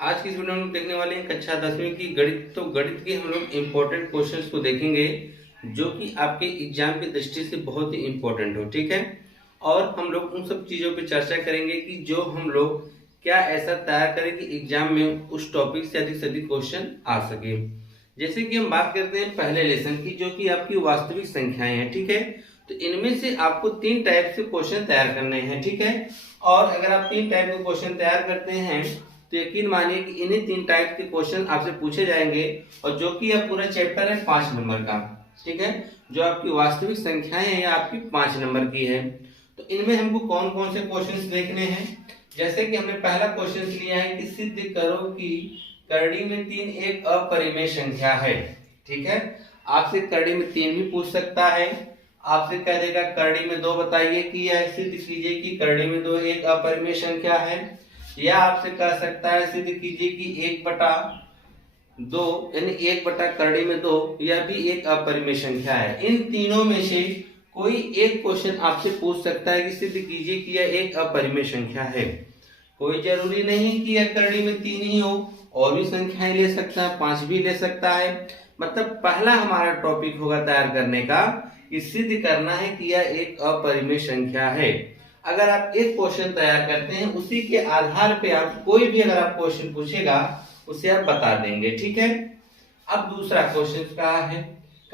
आज की इस वीडियो में हम देखने वाले हैं कक्षा 10वीं की गणित। तो गणित के हम लोग इम्पोर्टेंट क्वेश्चंस को देखेंगे जो कि आपके एग्जाम की दृष्टि से बहुत ही इम्पोर्टेंट हो, ठीक है। और हम लोग उन सब चीज़ों पे चर्चा करेंगे कि जो हम लोग क्या ऐसा तैयार करें कि एग्जाम में उस टॉपिक से अधिक क्वेश्चन आ सके। जैसे कि हम बात करते हैं पहले लेसन की, जो कि आपकी वास्तविक संख्याएं हैं, ठीक है। तो इनमें से आपको 3 टाइप से क्वेश्चन तैयार करने हैं, ठीक है। और अगर आप 3 टाइप के क्वेश्चन तैयार करते हैं तो यकीन मानिए कि इन्हीं 3 टाइप के क्वेश्चन आपसे पूछे जाएंगे, और जो कि अब पूरा चैप्टर है 5 नंबर का, ठीक है। जो आपकी वास्तविक संख्याएं हैं या आपकी 5 नंबर की है। तो इनमें हमको कौन कौन से क्वेश्चंस देखने हैं। जैसे कि हमने पहला क्वेश्चन लिया है कि सिद्ध करो कि करड़ी में 3 एक अपरिमेय संख्या है, ठीक है। आपसे करड़ी में 3 भी पूछ सकता है, आपसे कह देगा करड़ी में 2 बताइए कि या सिद्ध कीजिए कि करड़ी में 2 एक अपरिमेय संख्या है, या आपसे कह सकता है सिद्ध कीजिए कि 1/2 यानी 1 करड़ी में 2 यह भी एक अपरिमेय संख्या है। इन तीनों में से कोई एक क्वेश्चन आपसे पूछ सकता है कि सिद्ध कीजिए कि यह एक अपरिमेय संख्या है। कोई जरूरी नहीं कि यह करड़ी में 3 ही हो, और भी संख्याएं ले सकता है, 5 भी ले सकता है। मतलब पहला हमारा टॉपिक होगा तैयार करने का कि सिद्ध करना है कि यह एक अपरिमेय संख्या है। अगर आप एक क्वेश्चन तैयार करते हैं, उसी के आधार पे आप कोई भी अगर आप क्वेश्चन पूछेगा उसे आप बता देंगे, ठीक है। अब दूसरा क्वेश्चन कहा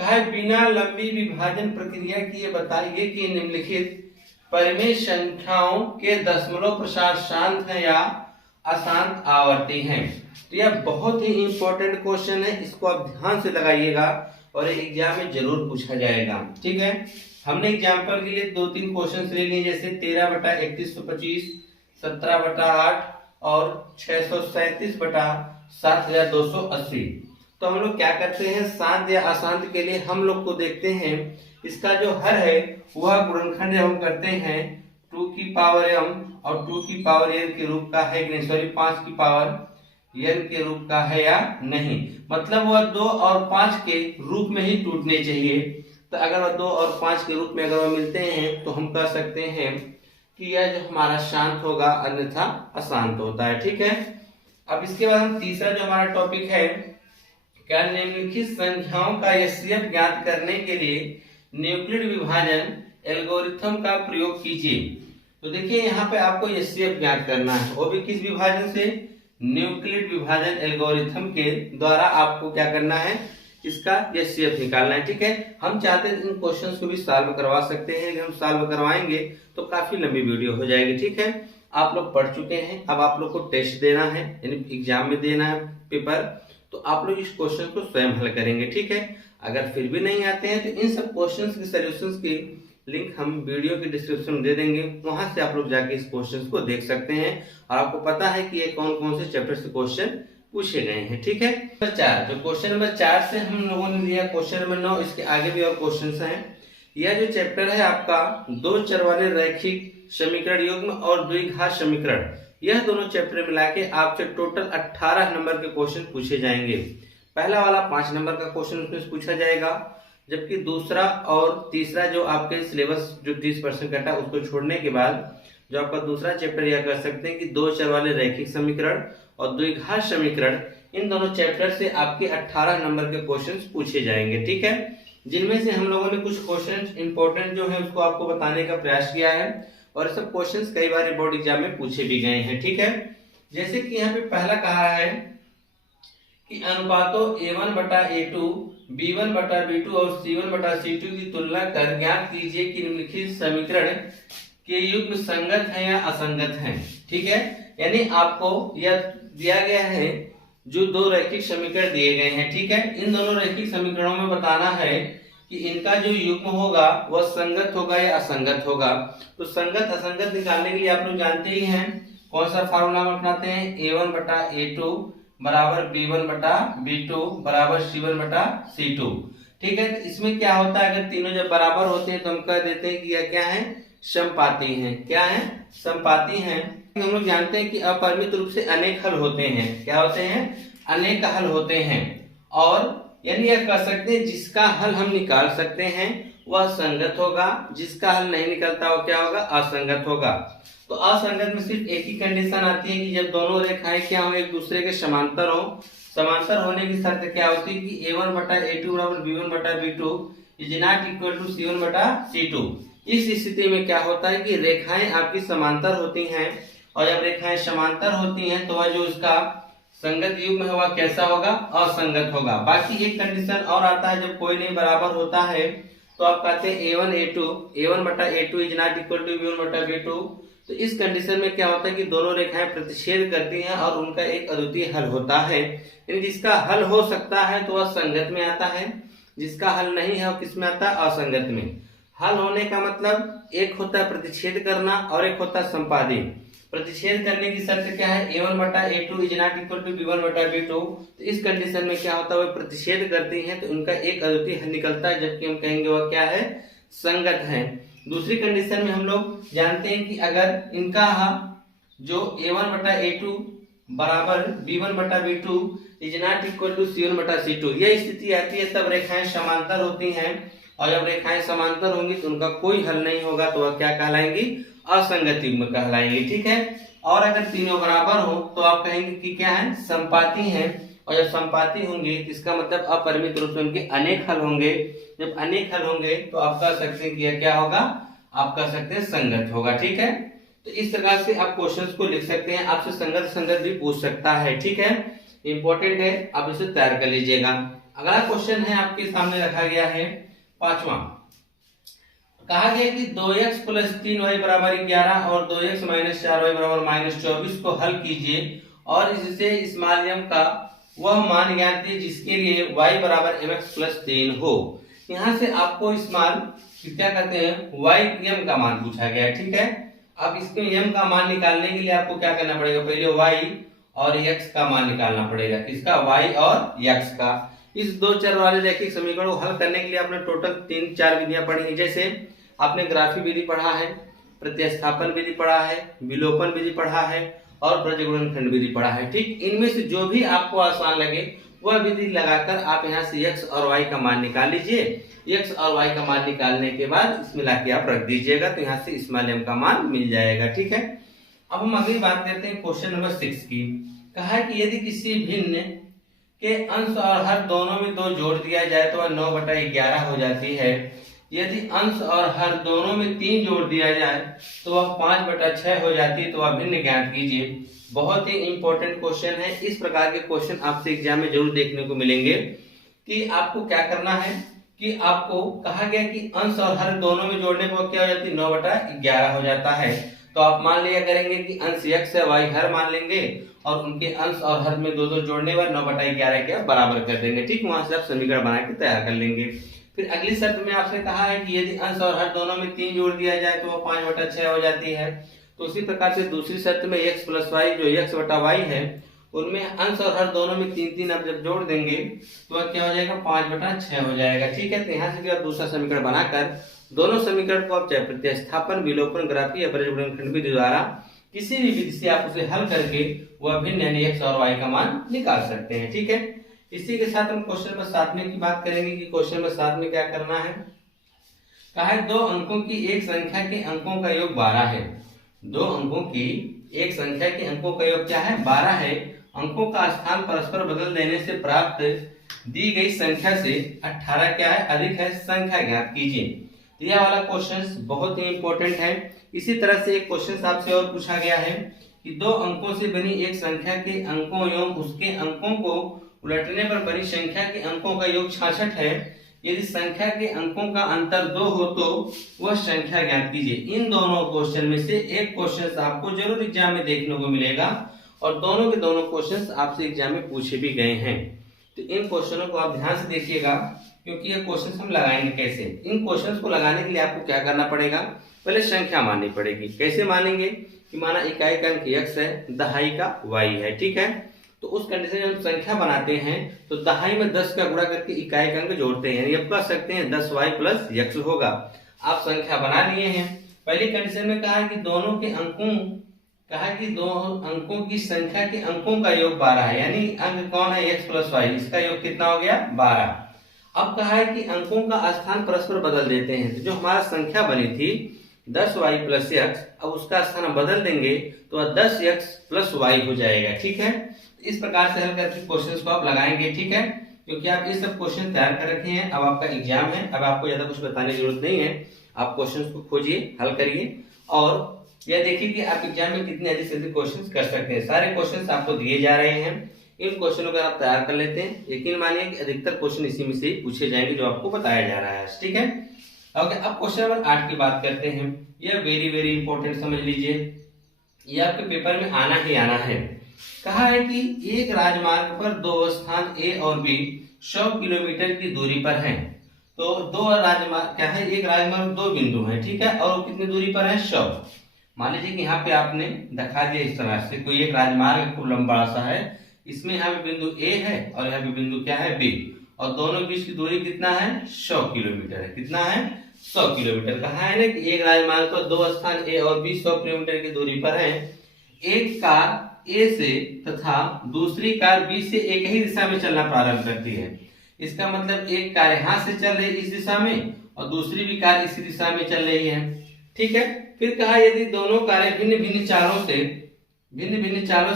है बिना लंबी विभाजन प्रक्रिया किए बताइए कि निम्नलिखित परिमेय संख्याओं के दशमलव प्रसार शांत है या अशांत आवर्ती हैं। तो यह बहुत ही इंपॉर्टेंट क्वेश्चन है, इसको आप ध्यान से लगाइएगा और एग्जाम में जरूर पूछा जाएगा, ठीक है। हमने एग्जाम्पल के लिए 2-3 क्वेश्चन ले लिए, जैसे 13/3125, 17/8 और 637/7280। तो हम लोग क्या करते हैं, शांत या अशांत के लिए हम लोग को देखते हैं इसका जो हर है वह गुणनखंड हम करते हैं 2 की पावर m और 2 की पावर n के रूप का है कि नहीं, सॉरी 5 की पावर n के रूप का है या नहीं। मतलब वह 2 और 5 के रूप में ही टूटने चाहिए। तो अगर वह 2 और 5 के रूप में अगर वह मिलते हैं तो हम कह सकते हैं कि यह जो हमारा शांत होगा, अन्यथा अशांत होता है, ठीक है। अब इसके बाद हम तीसरा जो हमारा टॉपिक है, क्या निम्नलिखित संख्याओं का एचसीएफ ज्ञात करने के लिए न्यूक्लिड विभाजन एल्गोरिथम का प्रयोग कीजिए। तो देखिए यहाँ पे आपको एचसीएफ ज्ञात करना है, वो भी किस विभाजन से, न्यूक्लिड विभाजन एल्गोरिथम के द्वारा आपको क्या करना है, इसका एचसीएफ निकालना है, ठीक है। हम चाहते हैं इन क्वेश्चंस को भी सॉल्व करवा सकते हैं, हम सॉल्व करवाएंगे तो काफी लंबी वीडियो हो जाएगी, ठीक है। आप लोग पढ़ चुके हैं, अब आप लोग को टेस्ट देना है, यानी एग्जाम में देना है पेपर, तो आप लोग इस क्वेश्चन को स्वयं हल करेंगे, ठीक है। अगर फिर भी नहीं आते हैं तो इन सब क्वेश्चंस के सॉल्यूशंस की लिंक हम वीडियो के डिस्क्रिप्शन में दे देंगे, वहां से आप लोग जाके इस क्वेश्चंस को देख सकते हैं और आपको पता है कि ये कौन कौन से चैप्टर से क्वेश्चन पूछे गए हैं, ठीक है। नंबर 4, जो क्वेश्चन नंबर 4 से हम लोगों ने लिया क्वेश्चन नंबर 9, इसके आगे भी और क्वेश्चंस हैं। यह जो चैप्टर है आपका 2 चर वाले रैखिक समीकरण युग्म और द्विघात समीकरण, यह दोनों चैप्टर मिला के आपसे टोटल 18 नंबर के क्वेश्चन पूछे जाएंगे। पहला वाला 5 नंबर का क्वेश्चन उसमें पूछा जाएगा, जबकि दूसरा और तीसरा जो आपके सिलेबस जो 30% कटा उसको छोड़ने के बाद जो आपका दूसरा चैप्टर यह कर सकते हैं कि 2 चर वाले रैखिक समीकरण और द्विघात समीकरण, इन दोनों चैप्टर से आपके 18 नंबर के क्वेश्चंस पूछे जाएंगे, ठीक है। जिनमें से हम लोगों ने कुछ क्वेश्चंस इंपॉर्टेंट जो है उसको आपको बताने का प्रयास किया है, और सब क्वेश्चंस कई बार बोर्ड एग्जाम में पूछे भी गए हैं, ठीक है। जैसे कि यहाँ पे पहला कहा है कि अनुपातों a1/a2, b1/b2 और c1/c2 की तुलना कर ज्ञात कीजिए कि निम्नलिखित समीकरण के युग्म संगत है या असंगत है, ठीक है। यानी आपको यह दिया गया है जो 2 रैखिक समीकरण दिए गए हैं, ठीक है। इन दोनों रैखिक समीकरणों में बताना है कि इनका जो युग्म होगा वह संगत होगा या असंगत होगा। तो संगत असंगत निकालने के लिए आप लोग जानते ही हैं कौन सा फार्मूला हम अपनाते हैं, a1/a2 बराबर b1/b2 बराबर c1/c2, ठीक है। तो इसमें क्या होता है, अगर तीनों जब बराबर होते हैं तो हम कह देते हैं कि यह क्या है, समपाती हैं। क्या है, समपाती हैं। हम लोग जानते हैं कि अपरिमित रूप से अनेक हल होते हैं। क्या होते हैं, अनेक हल होते हैं। और यानी यह कह सकते हैं जिसका हल हम निकाल सकते हैं वह संगत होगा, जिसका हल नहीं निकलता वो क्या होगा, असंगत होगा। तो असंगत में सिर्फ एक ही कंडीशन आती है कि जब दोनों रेखाएं क्या हो, एक दूसरे के समांतर हो। समांतर होने की शर्त क्या होती है कि a1 बटा a2 बराबर b1 बटा b2 is not equal to c1 बटा c2। इस स्थिति में क्या होता है कि रेखाएं आपकी समांतर होती हैं, और जब रेखाएं समांतर होती हैं तो वह जो उसका संगत युग्म है वह कैसा होगा, असंगत होगा। बाकी एक कंडीशन और आता है, जब कोई नहीं बराबर होता है तो आप कहते हैं a1 बटा a2 is not equal to b1 बटा b2। तो इस कंडीशन में क्या होता है कि दोनों रेखाएं प्रतिच्छेद करती हैं और उनका एक अद्वितीय हल होता है। यानी जिसका हल हो सकता है तो वह संगत में आता है, जिसका हल नहीं है वो किस में आता है, असंगत में। हल होने का मतलब एक होता है प्रतिच्छेद करना और एक होता है संपादी। प्रतिच्छेद करने की शर्त क्या है, a1 बटा a2 is not equal to b1 बटा b2। तो इस कंडीशन में क्या होता है, वह प्रतिच्छेद करती हैं तो उनका एक अद्वितीय हल निकलता है, जबकि हम कहेंगे वह क्या है, संगत है। दूसरी कंडीशन में हम लोग जानते हैं कि अगर इनका जो a1 बटा a2 बराबर b1 बटा b2 is not equal to c1 बटा c2, यह स्थिति आती है तब रेखाएं समांतर होती हैं, और जब रेखाएं समांतर होंगी तो उनका कोई हल नहीं होगा, तो वह क्या कहलाएंगी, असंगत युग्म कहलाएंगे। ठीक है। और अगर तीनों बराबर हो तो आप कहेंगे कि क्या है, संपाती हैं, और जब संपाती होंगे तो इसका मतलब अपरिमित रूप से उनके अनेक हल होंगे। जब अनेक हल होंगे तो आप कह सकते हैं कि यह क्या होगा, आप कह सकते हैं संगत होगा। ठीक है। तो इस प्रकार से आप क्वेश्चंस को लिख सकते हैं, आपसे संगत संगत भी पूछ सकता है। ठीक है, इंपॉर्टेंट है, आप इसे तैयार कर लीजिएगा। अगला क्वेश्चन है आपके सामने रखा गया है 5वां। कहा गया कि 2x प्लस 3y बराबर 11 और 2x माइनस 4y बराबर माइनस 24 को हल कीजिए और इससे स्मॉल m का वह मान ज्ञात कीजिए जिसके लिए y बराबर mx प्लस 3 हो। यहाँ से आपको स्मॉल क्या कहते हैं, y m का मान पूछा गया है। ठीक है। अब इसके m का मान निकालने के लिए आपको क्या करना पड़ेगा, पहले y और x का मान निकालना पड़ेगा। इसका y और x का। इस दो चर वाले रैखिक समीकरण को हल करने के लिए आपने टोटल 3-4 विधियां पढ़ी हैं। जैसे आपने ग्राफी विधि पढ़ा है, प्रतिस्थापन विधि पढ़ा है, विलोपन विधि पढ़ा है और प्रजगुणनखंड विधि पढ़ा है। ठीक, इनमें से जो भी आपको आसान लगे वह विधि लगाकर आप यहाँ से x और y का मान निकाल लीजिए। x और y का मान निकालने के बाद इसमें लाके आप रख दीजिएगा, तो यहाँ से स्मॉल m का मान मिल जाएगा। ठीक है। अब हम अगली बात करते हैं क्वेश्चन नंबर 6 की। कहा है कि यदि किसी भिन्न के अंश और हर दोनों में 2 जोड़ दिया जाए तो वह 9 बटा 11 हो जाती है। यदि अंश और हर दोनों में 3 जोड़ दिया जाए तो वह 5 बटा 6 हो जाती है, तो वह भिन्न ज्ञात कीजिए। बहुत ही इंपॉर्टेंट क्वेश्चन है। इस प्रकार के क्वेश्चन आपसे एग्जाम में जरूर देखने को मिलेंगे कि आपको क्या करना है कि आपको कहा गया कि अंश और हर दोनों में जोड़ने पर क्या हो जाती है, 9 बटा 11 हो जाता है। तो आप मान लिया करेंगे कि अंश x है, y हर मान लेंगे और उनके अंश और हर में 2-2 जोड़ने पर 9 बटा 11 के बराबर कर देंगे। ठीक, वहां से आप समीकरण बना के तैयार कर लेंगे। फिर अगली शर्त में आपसे कहा है कि यदि अंश और हर दोनों में 3 जोड़ दिया जाए तो वह 5 बटा 6 हो जाती है। तो उसी प्रकार से दूसरी शर्त में x प्लस वाई, जो x बटा y है, उनमें अंश और हर दोनों में 3-3 आप जब जोड़ देंगे तो वह क्या हो जाएगा, 5 बटा 6 हो जाएगा। ठीक है। तो यहाँ से भी आप दूसरा समीकरण बनाकर दोनों समीकरण को आप चाहे प्रतिस्थापन, विलोपन, ग्राफी या प्रजगुणनखंड विधि द्वारा किसी भी विधि से आप उसे हल करके वह भिन्न यानी x और y का मान निकाल सकते हैं। ठीक है। इसी के साथ हम क्वेश्चन नंबर 7 में की बात करेंगे कि क्वेश्चन नंबर 7 में क्या करना है। कहा है 2 अंकों की एक संख्या के अंकों का योग 12 है। 2 अंकों की एक संख्या के अंकों का योग क्या है, 12 है। अंकों का स्थान परस्पर बदल देने से प्राप्त दी गई संख्या से 18 क्या है, अधिक है, संख्या ज्ञात कीजिए। तो यह वाला क्वेश्चन बहुत ही इंपॉर्टेंट है। इसी तरह से एक क्वेश्चन आपसे और पूछा गया है कि 2 अंकों से बनी एक संख्या के अंकों एवं उसके अंकों को उलटने पर बनी संख्या के अंकों का योग 66 है। यदि संख्या के अंकों का अंतर 2 हो तो वह संख्या ज्ञात कीजिए। इन दोनों क्वेश्चन में से एक क्वेश्चन आपको जरूर एग्जाम में देखने को मिलेगा और दोनों के दोनों क्वेश्चन आपसे एग्जाम में पूछे भी गए हैं। तो इन क्वेश्चनों को आप ध्यान से देखिएगा क्योंकि ये क्वेश्चन हम लगाएंगे कैसे। इन क्वेश्चन को लगाने के लिए आपको क्या करना पड़ेगा, पहले संख्या माननी पड़ेगी। कैसे मानेंगे कि माना इकाई का अंक x है, दहाई का y है। ठीक है। तो उस कंडीशन में हम संख्या बनाते हैं तो दहाई में 10 का गुणा करके इकाई का अंक जोड़ते हैं, यानी कह सकते हैं 10y प्लस x होगा। आप संख्या बना लिए हैं। पहली कंडीशन में कहा कि दोनों के अंकों, कहा कि 2 अंकों की संख्या के अंकों का योग 12 है, यानी अंक कौन है, x प्लस y, इसका योग कितना हो गया, 12। अब कहा है कि अंकों का स्थान परस्पर बदल देते हैं। तो जो हमारा संख्या बनी थी 10y प्लस x, अब उसका स्थान बदल देंगे तो 10x प्लस y हो जाएगा। ठीक है, इस प्रकार से हल करके क्वेश्चंस को आप लगाएंगे। ठीक है, क्योंकि आप ये सब क्वेश्चन तैयार कर रखे हैं, अब आपका एग्जाम है, अब आपको ज्यादा कुछ बताने की जरूरत नहीं है। आप क्वेश्चंस को खोजिए, हल करिए और यह देखिए कि आप एग्जाम में कितने अधिक से अधिक क्वेश्चंस कर सकते हैं। सारे क्वेश्चंस आपको दिए जा रहे हैं, इन क्वेश्चनों को आप तैयार कर लेते हैं, यकीन मानिए कि अधिकतर क्वेश्चन इसी में से पूछे जाएंगे जो आपको बताया जा रहा है। ठीक है, ओके, अब क्वेश्चन नंबर 8 की बात करते हैं। यह वेरी वेरी इंपॉर्टेंट समझ लीजिए, ये आपके पेपर में आना ही आना है। कहा है कि एक राजमार्ग पर दो स्थान ए और बी 100 किलोमीटर की दूरी पर हैं। तो दो राजमार्ग क्या है, एक राजमार्ग दो बिंदु हैं। ठीक है, और वो कितनी दूरी पर है, 100। मान लीजिए कि यहाँ पे आपने दिखा दिया इस तरह से, कोई एक राजमार्ग खूब लंबा सा है, इसमें यहाँ पे बिंदु ए है और यहाँ पे बिंदु क्या है, बी, और दोनों बीच की दूरी कितना है, 100 किलोमीटर है। कितना है, 100 किलोमीटर। कहा है ना कि एक राजमार्ग पर दो स्थान ए और बी 100 किलोमीटर की दूरी पर है। एक कार ए से तथा दूसरी कार बी से एक ही दिशा में चलना प्रारंभ करती है। इसका मतलब एक कार यहाँ से चल रही है इस दिशा में और दूसरी भी कार इसी दिशा में चल रही है। ठीक है, फिर कहा यदि दोनों कारें भिन्न भिन्न चालों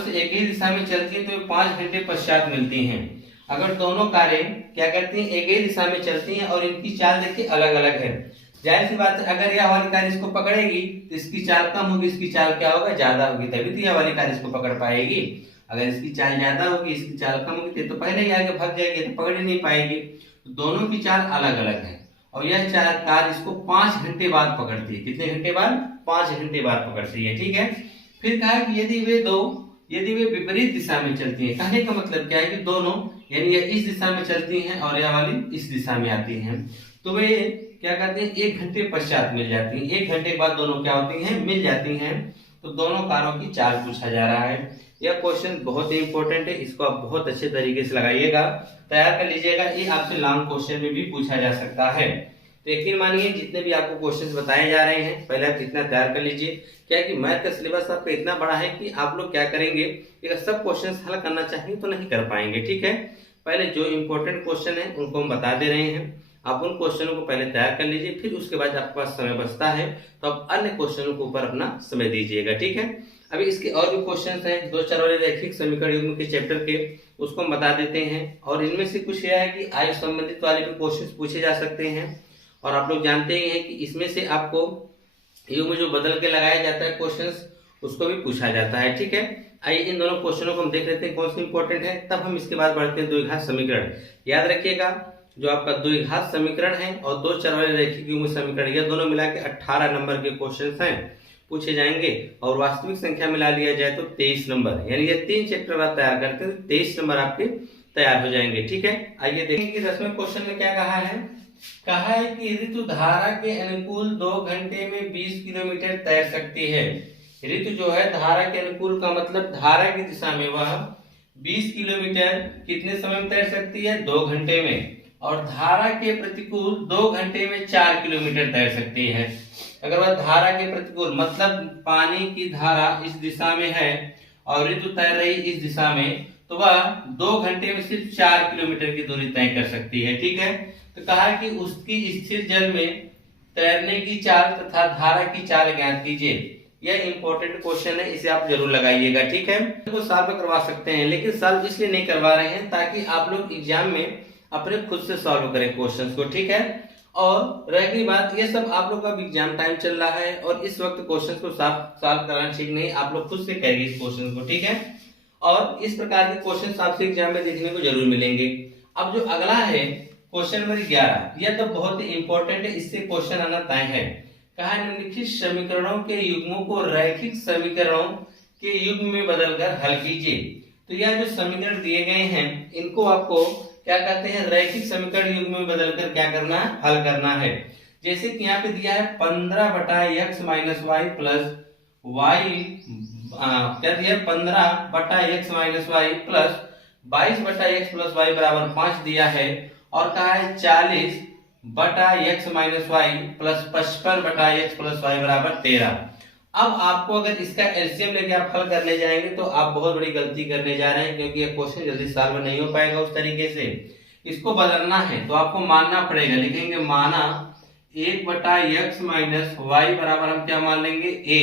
से एक ही दिशा में चलती हैं तो 5 घंटे पश्चात मिलती हैं। अगर दोनों कारें क्या करती हैं, एक ही दिशा में चलती हैं और इनकी चाल देखिए अलग अलग है, जाहिर सी बात है अगर यह वाली कार इसको पकड़ेगी तो इसकी चाल कम होगी, इसकी चाल क्या होगा, ज्यादा होगी, तभी तो यह वाली कार इसको पकड़ पाएगी। अगर इसकी चाल ज्यादा होगी, इसकी चाल कम होगी तो पहले ही आगे भाग जाएगी, तो पकड़ ही नहीं पाएगी। तो दोनों की चाल अलग अलग है और यह कार इसको 5 घंटे बाद पकड़ती है। कितने घंटे बाद, 5 घंटे बाद पकड़ती है। ठीक है, फिर कहा कि यदि वे विपरीत दिशा में चलती हैं, कहने का मतलब क्या है कि दोनों, यानी ये इस दिशा में चलती हैं और यह वाली इस दिशा में आती हैं, तो वे क्या करते हैं, 1 घंटे पश्चात मिल जाती हैं। 1 घंटे के बाद दोनों क्या होती हैं, मिल जाती हैं। तो दोनों कारों की चाल पूछा जा रहा है। यह क्वेश्चन बहुत ही इंपॉर्टेंट है, इसको आप बहुत अच्छे तरीके से लगाइएगा, तैयार कर लीजिएगा। ये आपसे लॉन्ग क्वेश्चन में भी पूछा जा सकता है। तो यकीन मानिए जितने भी आपको क्वेश्चंस बताए जा रहे हैं, पहले आप इतना तैयार कर लीजिए। क्या है कि मैथ का सिलेबस आपका इतना बड़ा है कि आप लोग क्या करेंगे, अगर सब क्वेश्चंस हल करना चाहेंगे तो नहीं कर पाएंगे। ठीक है, पहले जो इंपॉर्टेंट क्वेश्चन है उनको हम बता दे रहे हैं, आप उन क्वेश्चनों को पहले तैयार कर लीजिए, फिर उसके बाद आपके पास समय बचता है तो आप अन्य क्वेश्चनों के ऊपर अपना समय दीजिएगा। ठीक है, अभी इसके और भी क्वेश्चंस हैं, 2 4 वाले रैखिक समीकरण युग्म के चैप्टर के, उसको हम बता देते हैं। और इनमें से कुछ यह है कि आयु संबंधित वाले भी क्वेश्चन पूछे जा सकते हैं, और आप लोग जानते ही हैं कि इसमें से आपको युग्म जो बदल के लगाया जाता है क्वेश्चंस, उसको भी पूछा जाता है। ठीक है, आइए इन दोनों क्वेश्चनों को हम देख लेते हैं कौन सा इंपॉर्टेंट है, तब हम इसके बाद बढ़ते हैं द्विघात समीकरण। याद रखिएगा, जो आपका द्विघात समीकरण है और 2 4 वाले रैखिक युग्म समीकरण, यह दोनों मिला के 18 नंबर के क्वेश्चन हैं, पूछे जाएंगे। और वास्तविक संख्या मिला लिया जाए तो 23 नंबर, यानी ये 3 चैप्टर आप तैयार करते हैं, 23 नंबर आपके तैयार हो जाएंगे। ठीक है, आइए देखेंगे कि 10वें क्वेश्चन में क्या कहा है। कहा है कि ऋतु धारा के अनुकूल 2 घंटे में 20 किलोमीटर तैर सकती है। ऋतु जो है धारा के अनुकूल का मतलब धारा की दिशा में वह 20 किलोमीटर कितने समय में तैर सकती है, 2 घंटे में। और धारा के प्रतिकूल 2 घंटे में 4 किलोमीटर तैर सकती है। अगर वह धारा के प्रतिकूल मतलब पानी की धारा इस दिशा में है और ऋतु तैर रही इस दिशा में, तो वह 2 घंटे में सिर्फ 4 किलोमीटर की दूरी तय कर सकती है। ठीक है, तो कहा कि उसकी स्थिर जल में तैरने की चाल तथा धारा की चाल ज्ञात कीजिए। यह इंपॉर्टेंट क्वेश्चन है, इसे आप जरूर लगाइएगा। ठीक है, तो सॉल्व करवा सकते हैं, लेकिन सॉल्व इसलिए नहीं करवा रहे हैं ताकि आप लोग एग्जाम में अपने खुद से सॉल्व करें क्वेश्चंस को। ठीक है, और रह गई बात, ये सब आप लोग का एग्जाम टाइम चल रहा है और इस वक्त क्वेश्चन को सॉल्व कराना ठीक नहीं, आप लोग खुद से करिए इस क्वेश्चन को। ठीक है, और इस प्रकार के क्वेश्चन आपसे एग्जाम में देखने को जरूर मिलेंगे। अब जो अगला है क्वेश्चन नंबर 11, यह तो बहुत ही इंपॉर्टेंट है, इससे क्वेश्चन आना तय है। कहा निम्नलिखित समीकरणों के युग्मों को रैखिक समीकरणों के युग्म में बदलकर हल कीजिए। तो यह जो समीकरण दिए गए हैं इनको आपको क्या कहते हैं, रैखिक समीकरण युग्म में बदलकर क्या करना है, हल करना है। जैसे कि यहाँ पे दिया है 15/x - y प्लस y, क्या दिया है 15/x - y plus 22/x plus y बराबर 5 दिया है, और कहा है 40/x - y plus 55/x plus y बराबर 13। अब आपको अगर इसका एलसीएम लेके आप हल करने जाएंगे तो आप बहुत बड़ी गलती करने जा रहे हैं, क्योंकि ये क्वेश्चन जल्दी सॉल्व नहीं हो पाएगा उस तरीके से। इसको बदलना है तो आपको मानना पड़ेगा, लिखेंगे माना 1 बटा x माइनस वाई बराबर हम क्या मान लेंगे a,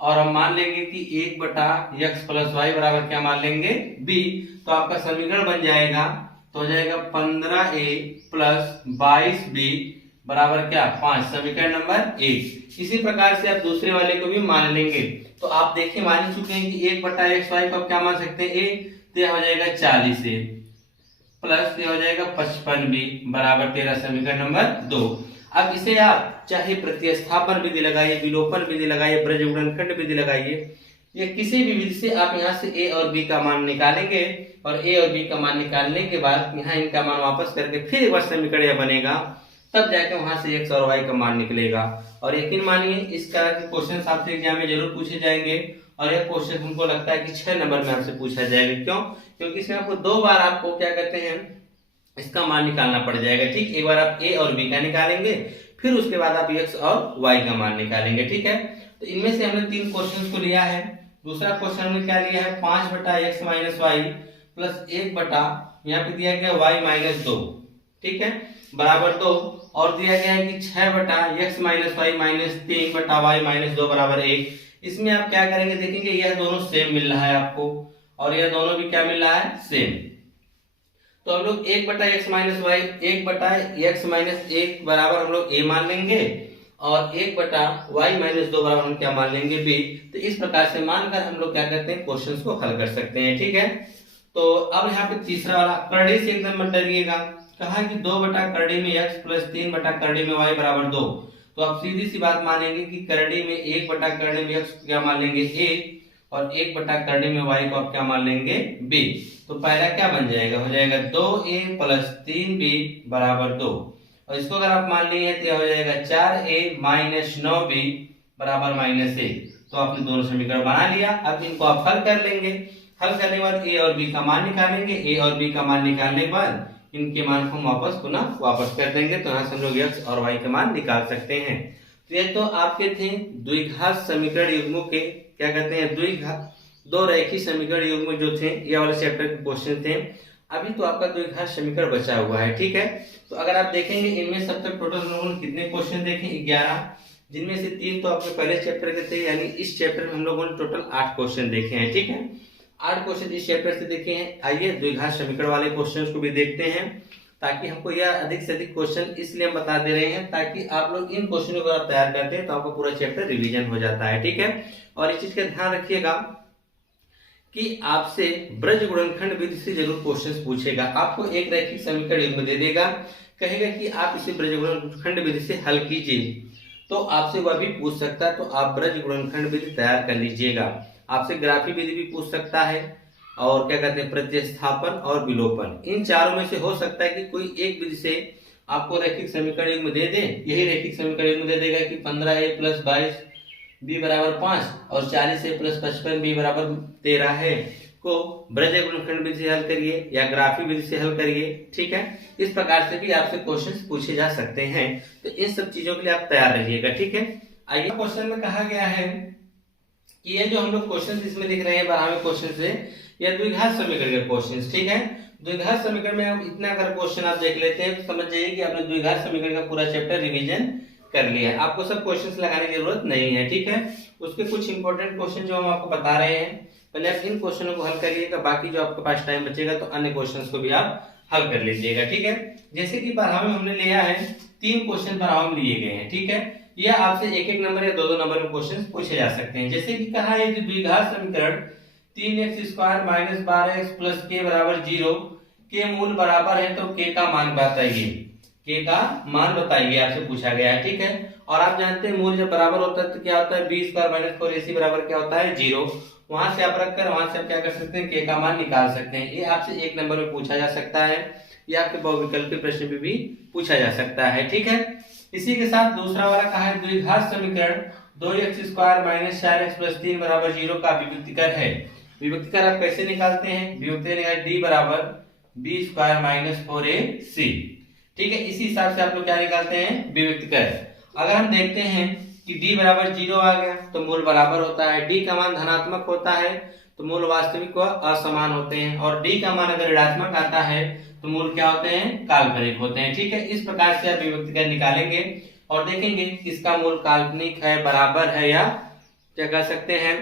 और हम मान लेंगे कि 1 बटा x प्लस वाई बराबर क्या मान लेंगे b। तो आपका समीकरण बन जाएगा, तो हो जाएगा 15a प्लस 22b बराबर क्या 5, समीकरण नंबर 1। इसी प्रकार से आप दूसरे वाले को भी मान लेंगे। तो आप देखिए मान ही चुके हैं कि 1 बटा एक्स वाई को आप क्या मान सकते हैं a, तो यह हो जाएगा 40a प्लस ये हो जाएगा 55b बराबर 13, समीकरण नंबर 2। अब इसे आप चाहे प्रतिस्थापन विधि लगाइए, विलोपन विधि लगाइए, ब्रज गुणनखंड विधि लगाइए, या किसी भी विधि से आप यहाँ से a और b का मान निकालेंगे, और a और b का मान निकालने के बाद यहाँ इनका मान वापस करके फिर एक बार समीकरण यह बनेगा, तब जाके वहां से x और y का मान निकलेगा। और यकीन मानिए इस तरह के क्वेश्चन आपसे एग्जाम में जरूर पूछे जाएंगे, और यह क्वेश्चन हमको लगता है कि 6 नंबर में आपसे पूछा जाएगा। क्यों? क्योंकि इसमें आपको 2 बार आपको क्या कहते हैं इसका मान निकालना पड़ जाएगा। ठीक, एक बार आप a और b का निकालेंगे, फिर उसके बाद आप x और y का मान निकालेंगे। ठीक है, तो इनमें से हमने 3 क्वेश्चन को लिया है। दूसरा क्वेश्चन हमने क्या लिया है 5 बटा एक्स माइनस वाई प्लस 1 बटा यहाँ पे दिया गया y माइनस 2, ठीक है, बराबर 2, और दिया गया है कि 6 बटा एक्स माइनस वाई माइनस 3 बटा वाई माइनस 2 बराबर 1। इसमें आप क्या करेंगे, देखेंगे यह दोनों सेम मिल रहा है आपको, और यह दोनों भी क्या मिल रहा है सेम। तो हम लोग 1 बटा एक्स माइनस वाई 1 बटा एक्स माइनस 1 बराबर हम लोग a मान लेंगे, और 1 बटा वाई माइनस 2 बराबर हम क्या मान लेंगे b। तो इस प्रकार से मानकर हम लोग क्या करते हैं क्वेश्चंस को हल कर सकते हैं। ठीक है, तो अब यहाँ पे तीसरा वाला करड़ी से एकदम मत डरिएगा। कहा कि 2 बटा करड़ी में x प्लस 3 बटा करड़ी में y बराबर 2। तो आप सीधी सी बात मानेंगे कि करड़ी में 1 बटा करड़ी में x क्या मान लेंगे a, और 1 बटा करड़ी में y को आप क्या मान लेंगे b। तो पहला क्या बन जाएगा, हो जाएगा 2a प्लस 3b बराबर 2, और इसको अगर आप मान लिए तो हो जाएगा 4a माइनस 9b बराबर माइनस 1। तो आपने दोनों समीकरण बना लिया। अब इनको आप हल कर लेंगे। हल करने के बाद a और b का मान निकालेंगे। a और b का मान निकालने के बाद इनके मान को हम पुनः वापस कर देंगे। तो यहाँ से हम लोग x और y के मान निकाल सकते हैं। तो ये तो आपके थे द्विघात समीकरण युग्मों के क्या कहते हैं दो रैखिक समीकरण युग्म जो थे, ये वाले चैप्टर के क्वेश्चन थे। अभी तो आपका द्विघात समीकरण बचा हुआ है। ठीक है, तो अगर आप देखेंगे इनमें सब तक टोटल हम लोगों ने कितने क्वेश्चन देखे 11, जिनमें से 3 तो आपके पहले चैप्टर के थे, यानी इस चैप्टर में हम लोगों ने टोटल 8 क्वेश्चन देखे हैं। ठीक है, 8 क्वेश्चन इस चैप्टर से देखे हैं। आइए द्विघात समीकरण वाले क्वेश्चन को भी देखते हैं, ताकि हमको यह अधिक से अधिक क्वेश्चन इसलिए हम बता दे रहे हैं ताकि आप लोग इन क्वेश्चनों को तैयार करते हैं तो आपका पूरा चैप्टर रिवीजन हो जाता है। ठीक है, और इस चीज का ध्यान रखिएगा कि आपसे ब्रज गुणनखंड विधि से जरूर क्वेश्चंस पूछेगा। आपको एक रैखिक समीकरण युग्म दे देगा, कहेगा कि आप इसे ब्रज गुणनखंड विधि से हल कीजिए, तो आपसे वह भी पूछ सकता है। तो आप ब्रज गुणनखंड विधि तैयार कर लीजिएगा। आपसे ग्राफी विधि भी पूछ सकता है, और क्या कहते हैं प्रतिस्थापन और विलोपन, इन चारों में से हो सकता है कि कोई एक विधि से आपको रैखिक समीकरण युग्म दे दे। यही रैखिक समीकरण युग्म दे देगा कि 15a प्लस 22b बराबर 5 और 40a प्लस 55b बराबर 13 है को ब्रज गुणनखंड विधि से हल करिए या ग्राफी विधि से हल करिए। ठीक है, इस प्रकार से भी आपसे क्वेश्चंस पूछे जा सकते हैं। तो इन सब चीजों के लिए आप तैयार रहिएगा। ठीक है, आइए क्वेश्चन में कहा गया है कि ये जो हम लोग क्वेश्चन इसमें लिख रहे हैं 12वें क्वेश्चन से, यह द्विघात समीकरण के क्वेश्चन। ठीक है, द्विघात समीकरण में आप इतना अगर क्वेश्चन आप देख लेते हैं तो समझ जाइए कि आपने द्विघात समीकरण का पूरा चैप्टर रिवीजन कर लिया है। आपको सब क्वेश्चंस लगाने की जरूरत नहीं है। ठीक है, उसके कुछ इंपॉर्टेंट क्वेश्चन जो हम आपको बता रहे हैं, पहले आप इन क्वेश्चनों को हल करिएगा, बाकी जो आपके पास टाइम बचेगा तो अन्य क्वेश्चंस को भी आप हल कर लीजिएगा। ठीक है, जैसे कि 12वें में हमने लिया है 3 क्वेश्चन 12वें में लिए गए हैं। ठीक है, यह आपसे 1-1 नंबर या 2-2 नंबर में क्वेश्चन पूछे जा सकते हैं। जैसे कि कहा है द्विघात समीकरण 3x² minus 12x plus k बराबर 0 के मूल बराबर है तो k का मान बताइए। k का मान बताइए आपसे पूछा गया है। ठीक है, और आप जानते हैं मूल जब बराबर होता है तो क्या होता है b² माइनस 4ac बराबर क्या होता है 0। वहां से आप रखकर वहां से आप क्या कर सकते हैं k का मान निकाल सकते हैं। ये आपसे 1 नंबर में पूछा जा सकता है, या आपके बहुविकल्पीय प्रश्न में भी पूछा जा सकता है। ठीक है, इसी के साथ दूसरा वाला कहा है द्विघात समीकरण 2x² माइनस 4x प्लस 3 बराबर 0 का विभक्तिकर है। विभक्तिकर आप कैसे निकालते हैं, विभक्तिकर d बराबर b² माइनस 4ac। ठीक है, इसी हिसाब से आप लोग क्या निकालते हैं विभक्तिकर। अगर हम देखते हैं कि d बराबर 0 आ गया तो मूल बराबर होता है, d का मान धनात्मक होता है तो मूल वास्तविक व असमान होते हैं, और d का मान अगर ऋणात्मक आता है तो मूल क्या होते हैं काल्पनिक होते हैं। ठीक है, इस प्रकार से आप विभक्तिकर निकालेंगे और देखेंगे किसका मूल काल्पनिक है, बराबर है या क्या कह सकते हैं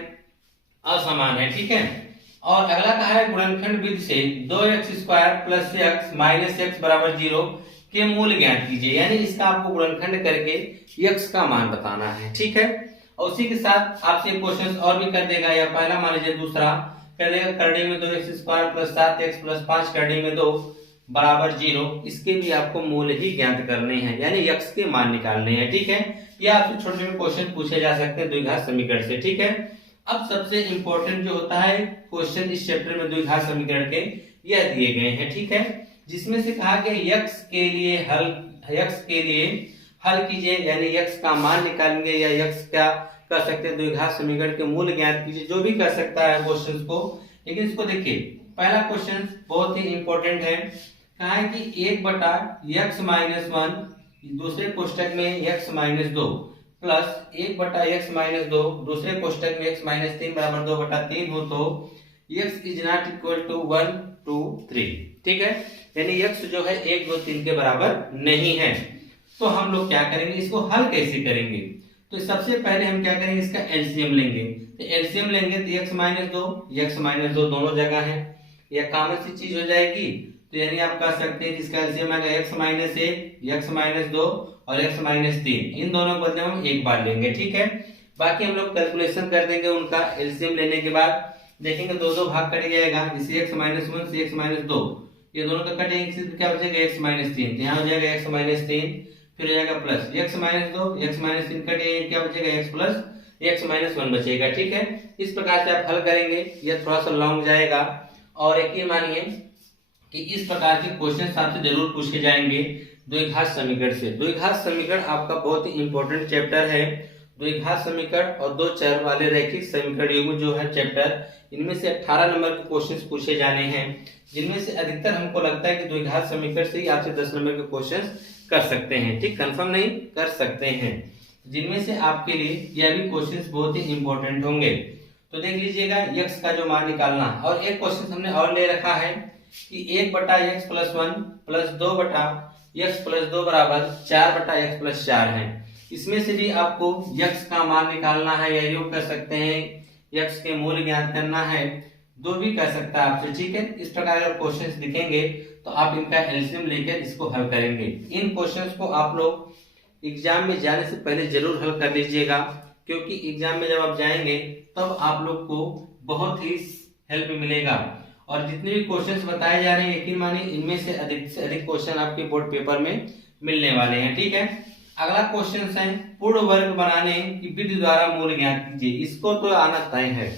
असमान है। ठीक है, और अगला कहा है गुणनखंड विधि से 2x² plus x minus x बराबर 0 के मूल ज्ञात कीजिए, यानी इसका आपको गुणनखंड करके x का मान बताना है। ठीक है, और उसी के साथ आपसे क्वेश्चन और भी कर देगा, या पहला मान लीजिए दूसरा कर देगा करड़ी में 2x² प्लस 7x प्लस 5 करड़ी में 2 बराबर 0, इसके भी आपको मूल ही ज्ञात करने हैं, यानी x के मान निकालने हैं। ठीक है, ये आपसे छोटे छोटे क्वेश्चन पूछे जा सकते हैं द्विघात समीकरण से। ठीक है, अब सबसे इंपॉर्टेंट जो होता है क्वेश्चन इस चैप्टर में द्विघात समीकरण के यह दिए गए हैं। ठीक है, जिसमें से कहा गया x के लिए हल कीजिए, यानी x का मान निकालेंगे या x क्या कर सकते हैं द्विघात समीकरण के मूल ज्ञात कीजिए, जो भी कर सकता है क्वेश्चन को। लेकिन इसको देखिए, पहला क्वेश्चन बहुत ही इंपॉर्टेंट है, कहा है कि 1/x-1 दूसरे कोष्टक में x-2 प्लस 1/x-2 दूसरे कोष्टक में x-3 बराबर 2/3 हो तो x is not equal to 1 2 3। ठीक है, यानी x जो है 1 2 3 के बराबर नहीं है। तो हम लोग क्या करेंगे, इसको हल कैसे करेंगे? तो सबसे पहले हम क्या करेंगे, इसका एलसीएम लेंगे। तो एलसीएम लेंगे तो x-2 दोनों जगह है, यह कॉमन सी चीज हो जाएगी। तो यानी आप कह सकते हैं जिसका एलसीएम आएगा x-1 x-2 और x-3, इन दोनों के बदले हम एक बार लेंगे। ठीक है, बाकी हम लोग कैलकुलेशन कर देंगे उनका एलसीएम लेने के बाद। देखेंगे दो भाग कट जाएगा, जैसे x-1 से x-2 ये दोनों का कटेंगे, क्या बचेगा x-3, यहाँ हो जाएगा x-3, फिर हो जाएगा प्लस x-2 x-3 कटेंगे, क्या बचेगा x प्लस x-1 बचेगा। ठीक है, इस प्रकार से आप हल करेंगे, यह थोड़ा सा लॉन्ग जाएगा। और एक ही मानिए कि इस प्रकार के क्वेश्चन आपसे जरूर पूछे जाएंगे द्विघात समीकरण से। द्विघात समीकरण आपका बहुत ही इंपॉर्टेंट चैप्टर है। द्विघात समीकरण और दो चर वाले रैखिक समीकरण युग्म जो है चैप्टर, इनमें से 18 नंबर के क्वेश्चंस पूछे जाने हैं, जिनमें से अधिकतर हमको लगता है कि द्विघात समीकरण से ही आपसे 10 नंबर के क्वेश्चंस कर सकते हैं। ठीक, कंफर्म नहीं कर सकते हैं, जिनमें से आपके लिए यह भी क्वेश्चंस बहुत ही इंपॉर्टेंट होंगे। तो देख लीजिएगा x का जो मान निकालना, और एक क्वेश्चन हमने और ले रखा है कि 1/x+1 प्लस 2/x+2 बराबर 4/x+4 है। इसमें से भी आपको x का मान निकालना है, या योग कर सकते हैं x के मूल ज्ञात करना है, दो भी कर सकता है आपसे। ठीक है, इस प्रकार अगर क्वेश्चंस दिखेंगे तो आप इनका एलसीएम लेकर इसको हल करेंगे। इन क्वेश्चंस को आप लोग एग्जाम में जाने से पहले जरूर हल कर लीजिएगा, क्योंकि एग्जाम में जब आप जाएंगे तब आप लोग को बहुत ही हेल्प मिलेगा। और जितने भी क्वेश्चंस बताए जा रहे हैं, यकीन मानिए इनमें से अधिक क्वेश्चन आपके बोर्ड पेपर में मिलने वाले हैं। ठीक है, अगला क्वेश्चन है पूर्ण वर्ग बनाने की विधि द्वारा मूल ज्ञात कीजिए। इसको तो आना तय है,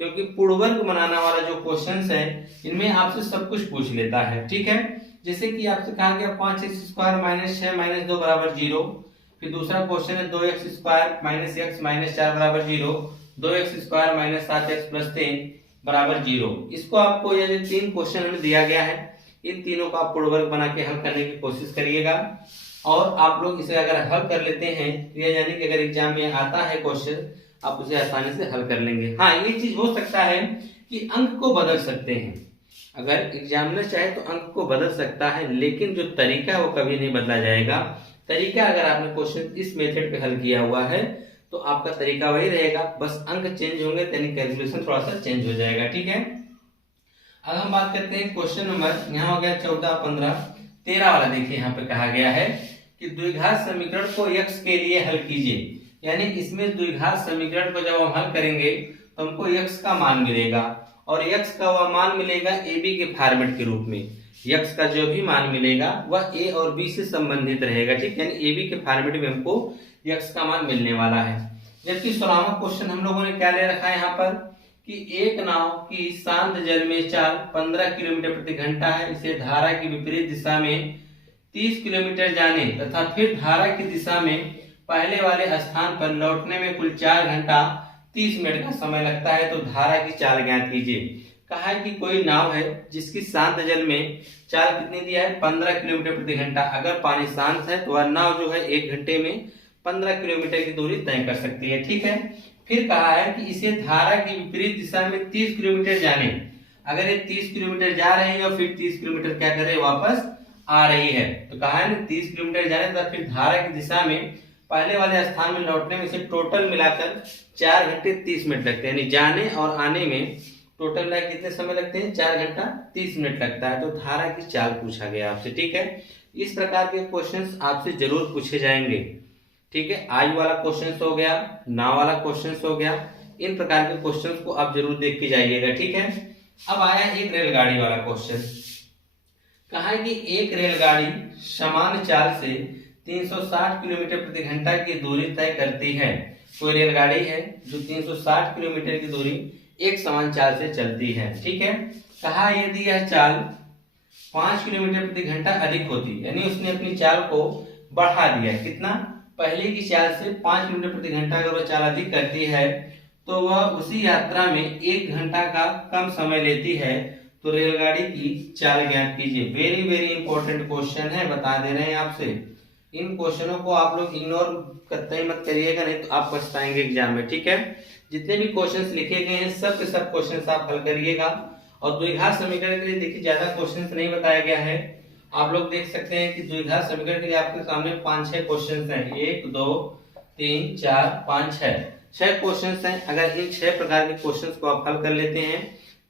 क्योंकि पूर्ण वर्ग बनाना वाला जो क्वेश्चन है इनमें आपसे सब कुछ पूछ लेता है। ठीक है, जैसे कि आपसे कहा गया 5x² माइनस 6 - 2 बराबर 0। फिर दूसरा क्वेश्चन है 2x² माइनस x माइनस 4 बराबर 0, 2x² माइनस 7x प्लस 10 बराबर 0। इसको आपको ये जो तीन क्वेश्चन हमें दिया गया है, इन तीनों को आप पूर्ण वर्ग बना के हल करने की कोशिश करिएगा। और आप लोग इसे अगर हल कर लेते हैं, यानी कि अगर एग्जाम में आता है क्वेश्चन, आप उसे आसानी से हल कर लेंगे। हाँ, ये चीज हो सकता है कि अंक को बदल सकते हैं, अगर एग्जामिनर चाहे तो अंक को बदल सकता है, लेकिन जो तरीका है वो कभी नहीं बदला जाएगा। तरीका अगर आपने क्वेश्चन इस मेथड पे हल किया हुआ है तो आपका तरीका वही रहेगा, बस अंक चेंज होंगे, यानी कैलकुलेशन थोड़ा सा चेंज हो जाएगा। ठीक है, अब हम बात करते हैं क्वेश्चन नंबर, यहाँ हो गया 14 15 13 वाला। देखिए यहाँ पे कहा गया है कि द्विघात समीकरण को x के लिए हल कीजिए, यानी इसमें द्विघात समीकरण को जब हम हल करेंगे तो हमको x का मान मिलेगा, और x का वह मान मिलेगा a b के फॉर्मेट के रूप में। x का जो भी मान मिलेगा वह a और b से संबंधित रहेगा। ठीक, यानी a b के फॉर्मेट में हमको x का मान मिलने वाला है। जबकि 16वां क्वेश्चन हम लोगों ने क्या ले रखा है यहाँ पर कि एक नाव की शांत जल में चाल 15 किलोमीटर प्रति घंटा है, इसे धारा की विपरीत दिशा में 30 किलोमीटर जाने तथा फिर धारा की दिशा में पहले वाले स्थान पर लौटने में कुल 4 घंटा 30 मिनट का समय लगता है, तो धारा की चाल ज्ञात कीजिए। कहा है कि कोई नाव है जिसकी शांत जल में चाल कितनी दिया है, 15 किलोमीटर प्रति घंटा। अगर पानी शांत है तो वह नाव जो है 1 घंटे में 15 किलोमीटर की दूरी तय कर सकती है। ठीक है, फिर कहा है कि इसे धारा की विपरीत दिशा में 30 किलोमीटर जाने, अगर ये 30 किलोमीटर जा रहे हैं और फिर 30 किलोमीटर क्या कर रहे हैं वापस आ रही है। तो कहा है ना 30 किलोमीटर जाने तथा फिर धारा की दिशा में पहले वाले स्थान में लौटने में से टोटल मिलाकर 4 घंटे 30 मिनट लगते हैं, यानी जाने और आने में टोटल मिला कितने समय लगते हैं, 4 घंटा 30 मिनट लगता है। तो धारा की चाल पूछा गया आपसे, ठीक है। इस प्रकार के क्वेश्चंस आपसे जरूर पूछे जाएंगे, ठीक है। आयु वाला क्वेश्चंस हो गया, नाव वाला क्वेश्चंस हो गया, इन प्रकार के क्वेश्चंस को आप जरूर देख के जाइएगा, ठीक है। अब आया एक रेलगाड़ी वाला क्वेश्चन। कहा है कि एक रेलगाड़ी समान चाल से 360 किलोमीटर प्रति घंटा की दूरी तय करती है। कोई रेलगाड़ी है जो 360 किलोमीटर की दूरी एक समान चाल से चलती है, ठीक है। कहा यदि यह चाल 5 किलोमीटर प्रति घंटा अधिक होती, यानी उसने अपनी चाल को बढ़ा दिया, कितना, पहले की चाल से 5 किलोमीटर प्रति घंटा अगर वह चाल अधिक करती है तो वह उसी यात्रा में 1 घंटा का कम समय लेती है, तो रेलगाड़ी की चाल ज्ञात कीजिए। वेरी वेरी इंपॉर्टेंट क्वेश्चन है, बता दे रहे हैं आपसे। इन क्वेश्चनों को आप लोग इग्नोर करते ही मत करिएगा, नहीं तो आप पछताएंगे एग्जाम में, ठीक है। जितने भी क्वेश्चंस लिखे गए हैं सब के सब क्वेश्चंस आप हल करिएगा। और द्विघात समीकरण के लिए देखिए ज्यादा क्वेश्चंस नहीं बताया गया है, आप लोग देख सकते हैं कि द्विघात समीकरण के लिए आपके सामने 5-6 क्वेश्चंस हैं, 1 2 3 4 5 6 क्वेश्चंस हैं। अगर इन 6 प्रकार के क्वेश्चंस को आप हल कर लेते हैं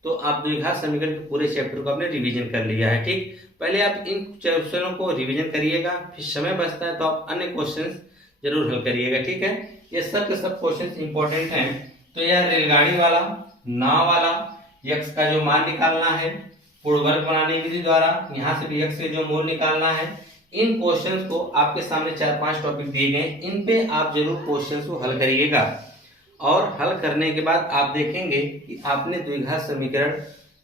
तो आप द्विघात समीकरण के पूरे चैप्टर को आपने रिवीजन कर लिया है, ठीक। पहले आप इन क्वेश्चनों को रिवीजन करिएगा, फिर समय बचता है तो आप अन्य क्वेश्चंस जरूर हल करिएगा, ठीक है। ये सब के सब क्वेश्चंस इंपॉर्टेंट हैं। तो यह रेलगाड़ी वाला, नाव वाला, यक्स का जो मान निकालना है पूर्णवर्ग बनाने विधि द्वारा, यहाँ से भी यक्स के जो मूल निकालना है, इन क्वेश्चंस को आपके सामने 4-5 टॉपिक दिए गए, इन पे आप जरूर क्वेश्चंस को हल करिएगा। और हल करने के बाद आप देखेंगे कि आपने द्विघात समीकरण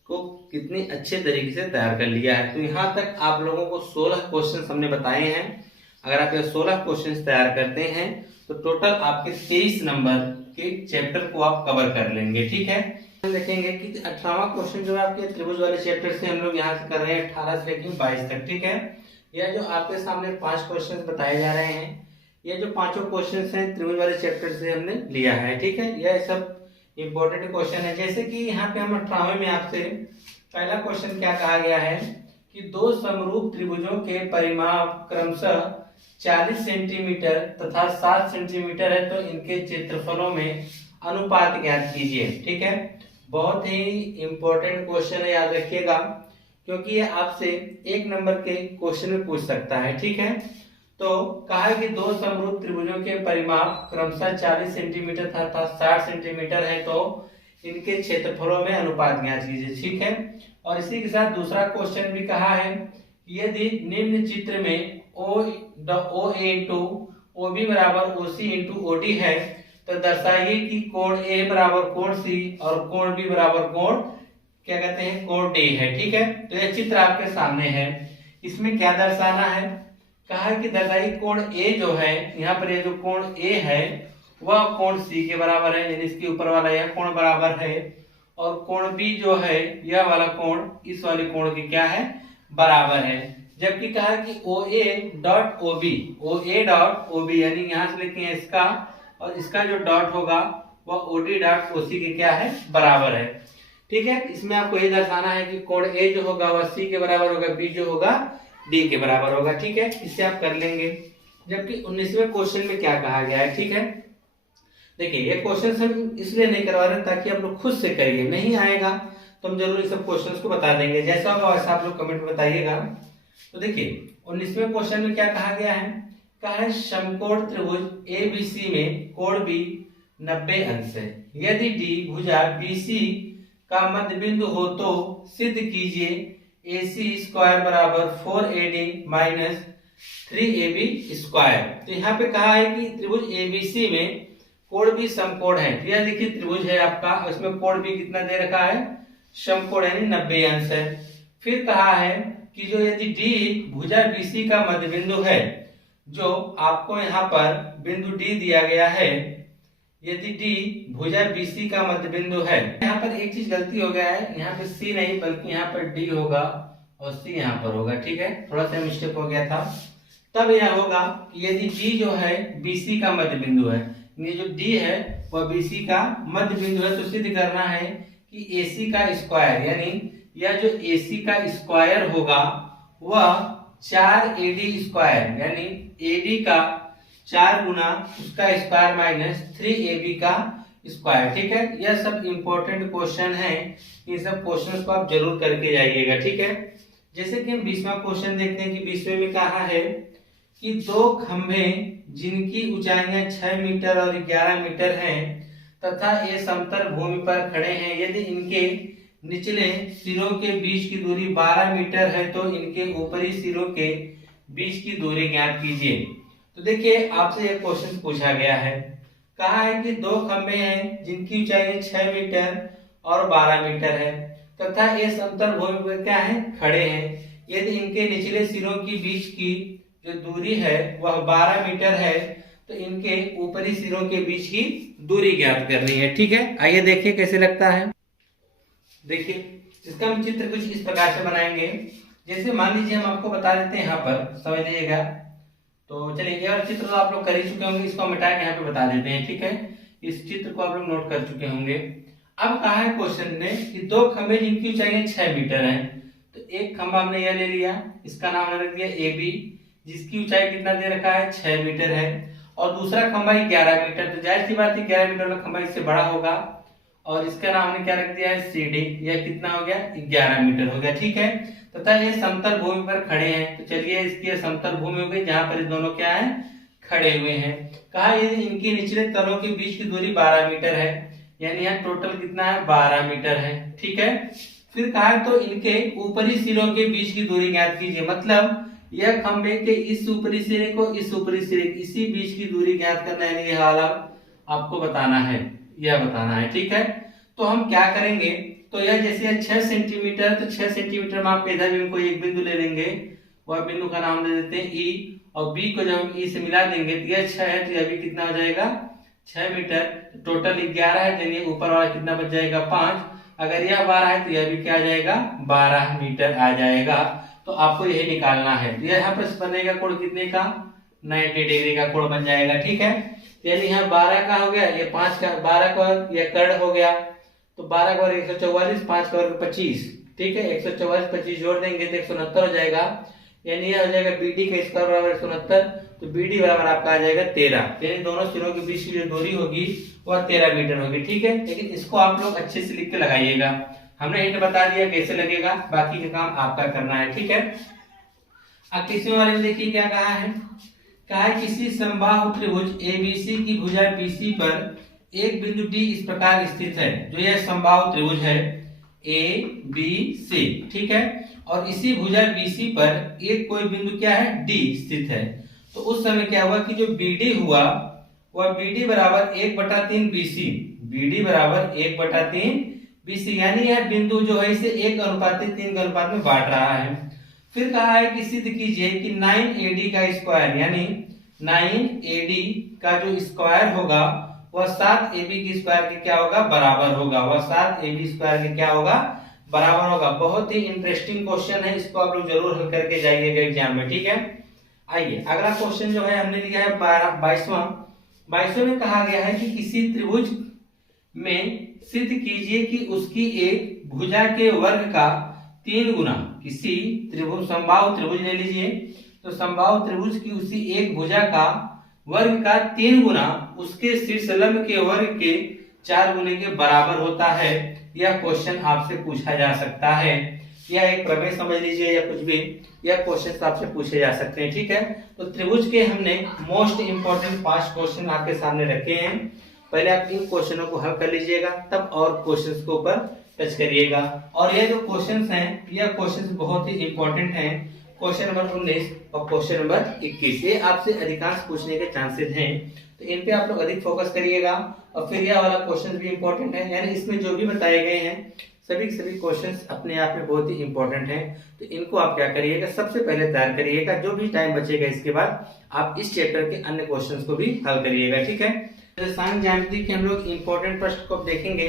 को कितने अच्छे तरीके से तैयार कर लिया है। तो यहाँ तक आप लोगों को 16 क्वेश्चन हमने बताए हैं। अगर आप ये 16 क्वेश्चन तैयार करते हैं तो टोटल आपके 23 नंबर के चैप्टर को आप कवर कर लेंगे, ठीक है। देखेंगे कि 18वां क्वेश्चन जो है आपके त्रिभुज वाले चैप्टर से हम लोग यहाँ से कर रहे हैं 18 से लेकर 22 तक, ठीक है। यह जो आपके सामने 5 क्वेश्चन बताए जा रहे हैं, ये जो पांचों क्वेश्चंस हैं त्रिभुज वाले चैप्टर से हमने लिया है, ठीक है। यह सब इंपॉर्टेंट क्वेश्चन है। जैसे कि यहाँ पे हम 18वें में आपसे पहला क्वेश्चन क्या कहा गया है कि दो समरूप त्रिभुजों के परिमाप क्रमशः 40 सेंटीमीटर तथा 7 सेंटीमीटर है, तो इनके क्षेत्रफलों में अनुपात ज्ञात कीजिए, ठीक है। बहुत ही इंपॉर्टेंट क्वेश्चन है, याद रखिएगा, क्योंकि ये आपसे 1 नंबर के क्वेश्चन में पूछ सकता है, ठीक है। तो कहा है कि दो समरूप त्रिभुजों के परिमाप क्रमशः 40 सेंटीमीटर तथा 60 सेंटीमीटर है, तो इनके क्षेत्रफलों में अनुपात ज्ञात कीजिए, ठीक है। और इसी के साथ दूसरा क्वेश्चन भी कहा है यदि निम्न चित्र में OA इंटू OB बराबर OC इंटू OD है, तो दर्शाइए कि कोण A बराबर कोण C और कोण B बराबर कोण क्या कहते हैं, कोण D है, ठीक है। तो यह चित्र आपके सामने है, इसमें क्या दर्शाना है, कहा है कि दर्शाइए कोण A जो है, यहाँ पर ये जो कोण A है वह कोण C के बराबर है, यानी इसके ऊपर वाला यह कोण बराबर है, और कोण B जो है यह वाला कोण इस वाले कोण के क्या है, बराबर है। जबकि कहा कि OA डॉट OB यानी यहाँ से लिखें इसका और इसका जो डॉट होगा वह OD डॉट OC के क्या है, बराबर है, ठीक है। इसमें आपको ये दर्शाना है कि कोण A जो होगा वह C के बराबर होगा, B जो होगा D के बराबर होगा, ठीक है। इससे आप कर लेंगे। जबकि 19वें क्वेश्चन में क्या कहा गया है, ठीक है। देखिए ये क्वेश्चन हम इसलिए नहीं करवा रहे ताकि आप लोग खुद से करिए, नहीं आएगा तो हम जरूर इस सब क्वेश्चंस को बता देंगे, जैसा होगा वैसा आप लोग कमेंट में बताइएगा। तो देखिए 19वें क्वेश्चन में क्या कहा गया है, कहा है समकोण त्रिभुज ABC में कोण B 90 अंश है, यदि D भुजा BC का मध्य बिंदु हो तो सिद्ध कीजिए AC स्क्वायर बराबर 4AD माइनस 3AB स्क्वायर। तो यहाँ पे कहा है कि त्रिभुज ABC में कोण भी समकोण है। यह देखिए त्रिभुज है आपका, इसमें कोण भी कितना दे रखा है, समकोण यानी 90 अंश है। फिर कहा है कि जो यदि D भुजा BC का मध्य बिंदु है, जो आपको यहाँ पर बिंदु D दिया गया है, यदि D भुजा BC का मध्य बिंदु है, यहाँ पर एक चीज गलती हो गया है, यहाँ पे C नहीं बल्कि यहाँ पर D होगा और C यहाँ पर होगा, ठीक है, थोड़ा सा मिस्टेक हो गया था। तब यह होगा कि यदि D जो है BC का मध्य बिंदु है, ये जो D है वह BC का मध्य बिंदु है, तो सिद्ध करना है कि AC का स्क्वायर यानी यह जो AC का स्क्वायर होगा वह 4AD² यानी AD का 4 गुना उसका स्क्वायर माइनस 3AB का स्क्वायर। ठीक है, यह सब इंपॉर्टेंट क्वेश्चन है, इन सब क्वेश्चन को आप जरूर करके जाइएगा। ठीक है, जैसे कि हम 20वां क्वेश्चन देखते हैं कि 20वें में कहा है कि दो खंभे जिनकी ऊंचाइयां 6 मीटर और 11 मीटर हैं तथा ये समतल भूमि पर खड़े हैं, यदि इनके निचले सिरों के बीच की दूरी 12 मीटर है तो इनके ऊपरी सिरों के बीच की दूरी ज्ञात कीजिए। तो देखिए आपसे यह क्वेश्चन पूछा गया है, कहा है कि दो खंभे हैं जिनकी ऊंचाई 6 मीटर और 12 मीटर है तथा ये समतल भूमि पर क्या है, खड़े हैं। यदि इनके निचले सिरों के बीच की जो दूरी है वह 12 मीटर है तो इनके ऊपरी सिरों के बीच की दूरी ज्ञात करनी है। ठीक है, आइए देखिए कैसे लगता है। देखिए इसका हम चित्र कुछ इस प्रकार से बनाएंगे, जैसे मान लीजिए हम आपको बता देते हैं, यहाँ पर समझ लीजिएगा। तो चलिए ये और चित्र तो आप लोग कर ही चुके होंगे, इसको मिटा के यहाँ पे बता देते हैं। ठीक है, इस चित्र को आप लोग नोट कर चुके होंगे। अब कहा है क्वेश्चन ने कि दो खंभे जिनकी ऊंचाई 6 मीटर है, तो एक खंभा हमने यह ले लिया, इसका नाम हमने रख दिया AB, जिसकी ऊंचाई कितना दे रखा है, 6 मीटर है, और दूसरा खंभा 11 मीटर। तो जाहिर सी बात है 11 मीटर वाला खंभा इससे बड़ा होगा, और इसका नाम हमने क्या रख दिया है, CD। यह कितना हो गया, 11 मीटर हो गया। ठीक है, तथा ये समतल भूमि पर खड़े हैं, तो चलिए इसकी समतल भूमि हो गई जहां पर ये दोनों क्या है, खड़े हुए हैं। कहा यदि इनके निचले तलों के बीच की दूरी 12 मीटर है, यानी यहाँ टोटल कितना है, 12 मीटर है। ठीक है, फिर कहा तो इनके ऊपरी सिरों के बीच की दूरी ज्ञात कीजिए, मतलब यह खंभे के इस ऊपरी सिरे को इस ऊपरी सिरे इसी बीच की दूरी ज्ञात करना है, यह वाला आपको बताना है, यह बताना है। ठीक है, तो हम क्या करेंगे, तो यह जैसे 6 सेंटीमीटर, तो 6 सेंटीमीटर में आप इधर भी इनको एक बिंदु ले लेंगे, वह बिंदु का नाम दे देते हैं E, और B को जब हम E से मिला देंगे तो यह 6 है, तो यह भी कितना हो जाएगा, 6 मीटर। टोटल 11 है, तो ये ऊपर वाला कितना बच जाएगा, 5। अगर यह 12 है तो यह भी क्या आ जाएगा, 12 मीटर आ जाएगा। तो आपको यही निकालना है। तो यहाँ पर बनेगा कोण कितने का, 90 डिग्री का कोण बन जाएगा। ठीक है, यानी यहाँ 12 का हो गया, ये 5 का, 12 का यह कर्ण हो गया, तो 12 का 144, 5 का 25। ठीक है, 144 25 जोड़ देंगे तो 169 हो जाएगा, यानी यह हो जाएगा BD का स्क्वायर बराबर 169, तो BD बराबर आपका आ जाएगा 13। यानी दोनों सिरों के बीच की जो दूरी होगी वह 13 मीटर होगी। ठीक है, लेकिन इसको आप लोग अच्छे से लिख के लगाइएगा, हमने हिंट बता दिया कैसे लगेगा, बाकी का काम आपका करना है। ठीक है, अब किसी वाले में देखिए क्या कहा है, कहा है किसी समबाहु त्रिभुज ABC की भुजा BC पर एक बिंदु D इस प्रकार स्थित है, जो यह समबाहु त्रिभुज है ABC। ठीक है, और इसी भुजा BC पर एक कोई बिंदु क्या है, D स्थित है। तो उस समय क्या हुआ कि जो BD हुआ वह BD बराबर 1/3 BC, BD बराबर 1/3 BC, यानी यह बिंदु जो है इसे 1:3 के अनुपात में बांट रहा है। फिर कहा है कि सिद्ध कीजिए कि 9AD का स्क्वायर, यानी 9AD का जो स्क्वायर होगा वह 7AB की स्क्वायर के क्या होगा, बराबर होगा, वह 7AB स्क्वायर के क्या होगा, बराबर होगा। बहुत ही इंटरेस्टिंग क्वेश्चन है, इसको आप लोग जरूर हल करके जाइएगा एग्जाम में। ठीक है, आइए अगला क्वेश्चन जो है हमने लिया है 22वां में कहा गया है कि किसी त्रिभुज में सिद्ध कीजिए कि उसकी एक भुजा के वर्ग का 3 गुना, किसी त्रिभुज समबाहु त्रिभुज ले लीजिए, तो समबाहु त्रिभुज की उसी एक भुजा का वर्ग का 3 गुना उसके शीर्षलंब के वर्ग के 4 गुने के बराबर होता है। यह क्वेश्चन आपसे पूछा जा सकता है, या एक प्रमेय समझ लीजिए या कुछ भी, यह क्वेश्चन आपसे पूछे जा सकते हैं। ठीक है, तो त्रिभुज के हमने मोस्ट इंपोर्टेंट 5 क्वेश्चन आपके सामने रखे हैं, पहले आप इन क्वेश्चनों को हल कर लीजिएगा, तब और क्वेश्चंस के ऊपर टच करिएगा। और ये जो क्वेश्चंस हैं, यह क्वेश्चंस बहुत ही इंपॉर्टेंट हैं। क्वेश्चन नंबर 19 और क्वेश्चन नंबर 21, ये आपसे अधिकांश पूछने के चांसेस हैं, तो इन पे आप लोग अधिक फोकस करिएगा। और फिर यह वाला क्वेश्चन भी इंपॉर्टेंट है, यानी इसमें जो भी बताए गए हैं सभी क्वेश्चंस अपने आप में बहुत ही इंपॉर्टेंट हैं, तो इनको आप क्या करिएगा, सबसे पहले तैयार करिएगा। जो भी टाइम बचेगा इसके बाद आप इस चैप्टर के अन्य क्वेश्चंस को भी हल करिएगा। ठीक है, रसायन ज्यामिति के हम लोग इंपॉर्टेंट प्रश्न को देखेंगे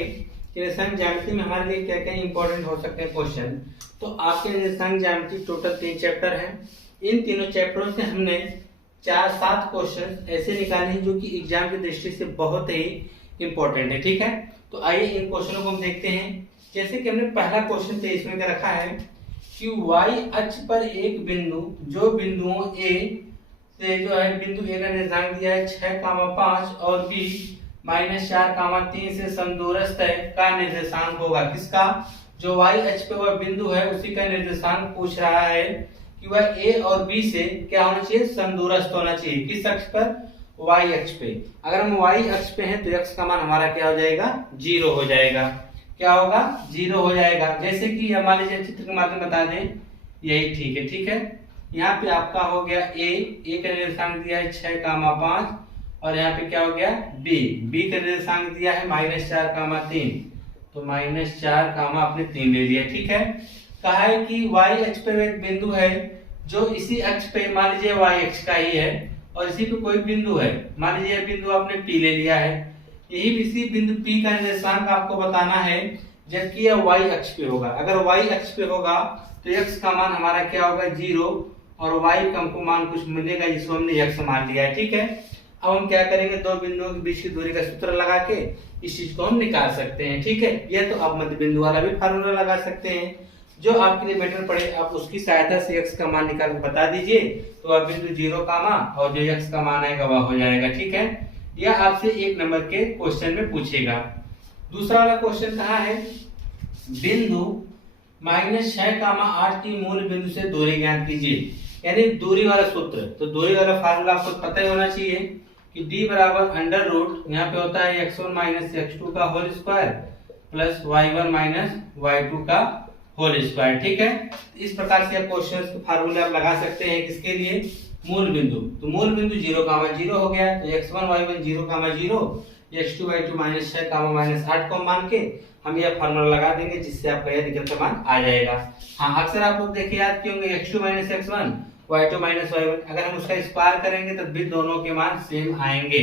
कि रसायन ज्यामिति में हमारे लिए क्या क्या इंपॉर्टेंट हो सकते हैं क्वेश्चन। तो आपके रसायन ज्यामिति टोटल 3 चैप्टर हैं, इन तीनों चैप्टरों से हमने 4-7 क्वेश्चन ऐसे निकाले हैं जो कि एग्जाम की दृष्टि से बहुत ही इंपॉर्टेंट है। ठीक है, तो आइए इन क्वेश्चनों को हम देखते हैं। जैसे कि हमने पहला क्वेश्चन 23 में रखा है कि y अक्ष पर एक बिंदु, जो बिंदुओं A से जो है बिंदु A का निर्देशांक दिया है 6,5 और B -4,3 से समदूरस्थ है का निर्देशांक होगा। किसका? जो y अक्ष पे वह बिंदु है उसी का निर्देशांक पूछ रहा है कि वह A और B से क्या होना चाहिए? समदूरस्थ होना चाहिए। किस अक्ष पर? y अक्ष पे। अगर हम y अक्ष पे हैं तो x का मान हमारा क्या हो जाएगा? 0 हो जाएगा। क्या होगा? 0 हो जाएगा। जैसे कि मान लीजिए चित्र के माध्यम बता दें, यही ठीक है। ठीक है, यहाँ पे आपका हो गया a का निर्देशांक दिया है 6,5 और यहाँ पे क्या हो गया? b का निर्देशांक दिया है -4,3, तो -4 आपने 3 ले लिया। ठीक है, कहा है कि y अक्ष पे एक बिंदु है जो इसी अक्ष पे, मान लीजिए y अक्ष का ही है और इसी पे कोई बिंदु है, मान लीजिए बिंदु आपने P ले लिया है, यही इसी बिंदु P का निर्देशांक आपको बताना है जबकि यह y अक्ष पे होगा। अगर y अक्ष पे होगा तो x का मान हमारा क्या होगा? 0 और y का हमको मान कुछ मिलेगा जिसको हमने x मान लिया है। ठीक है, अब हम क्या करेंगे? दो बिंदुओं के बीच की दूरी का सूत्र लगा के इस चीज को हम निकाल सकते हैं। ठीक है, यह तो आप मध्य बिंदु वाला भी फार्मूला लगा सकते हैं, जो आपके लिए बेटर पड़े आप उसकी सहायता से x का मान निकाल के बता दीजिए, तो वह बिंदु 0 और जो x का मान आएगा वह हो जाएगा। ठीक है, यह आपसे 1 नंबर के क्वेश्चन में पूछेगा। दूसरा वाला क्वेश्चन कहाँ है? बिंदु -6,8 की मूल बिंदु से दूरी ज्ञात कीजिए, यानी दूरी वाला सूत्र। तो दूरी वाला फार्मूला आपको पता ही होना चाहिए कि d बराबर अंडर रूट, यहाँ पे होता है x1 - x2 का whole square plus y1 - y2 का होल स्क्वायर। ठीक है, इस प्रकार से आप क्वेश्चंस के फार्मूले आप लगा सकते हैं। किसके लिए? मूल बिंदु। तो मूल बिंदु 0,0 हो गया, तो x1 y1 0,0, x2 y2 -6, -8 को मान के हम यह फार्मूला लगा देंगे जिससे आपका यह निकलता मान आ जाएगा। हाँ, अक्सर आप लोग देखिए याद किए होंगे x2 - x1 y2 - y1, अगर हम उसका स्क्वायर करेंगे तब भी दोनों के मान सेम आएंगे।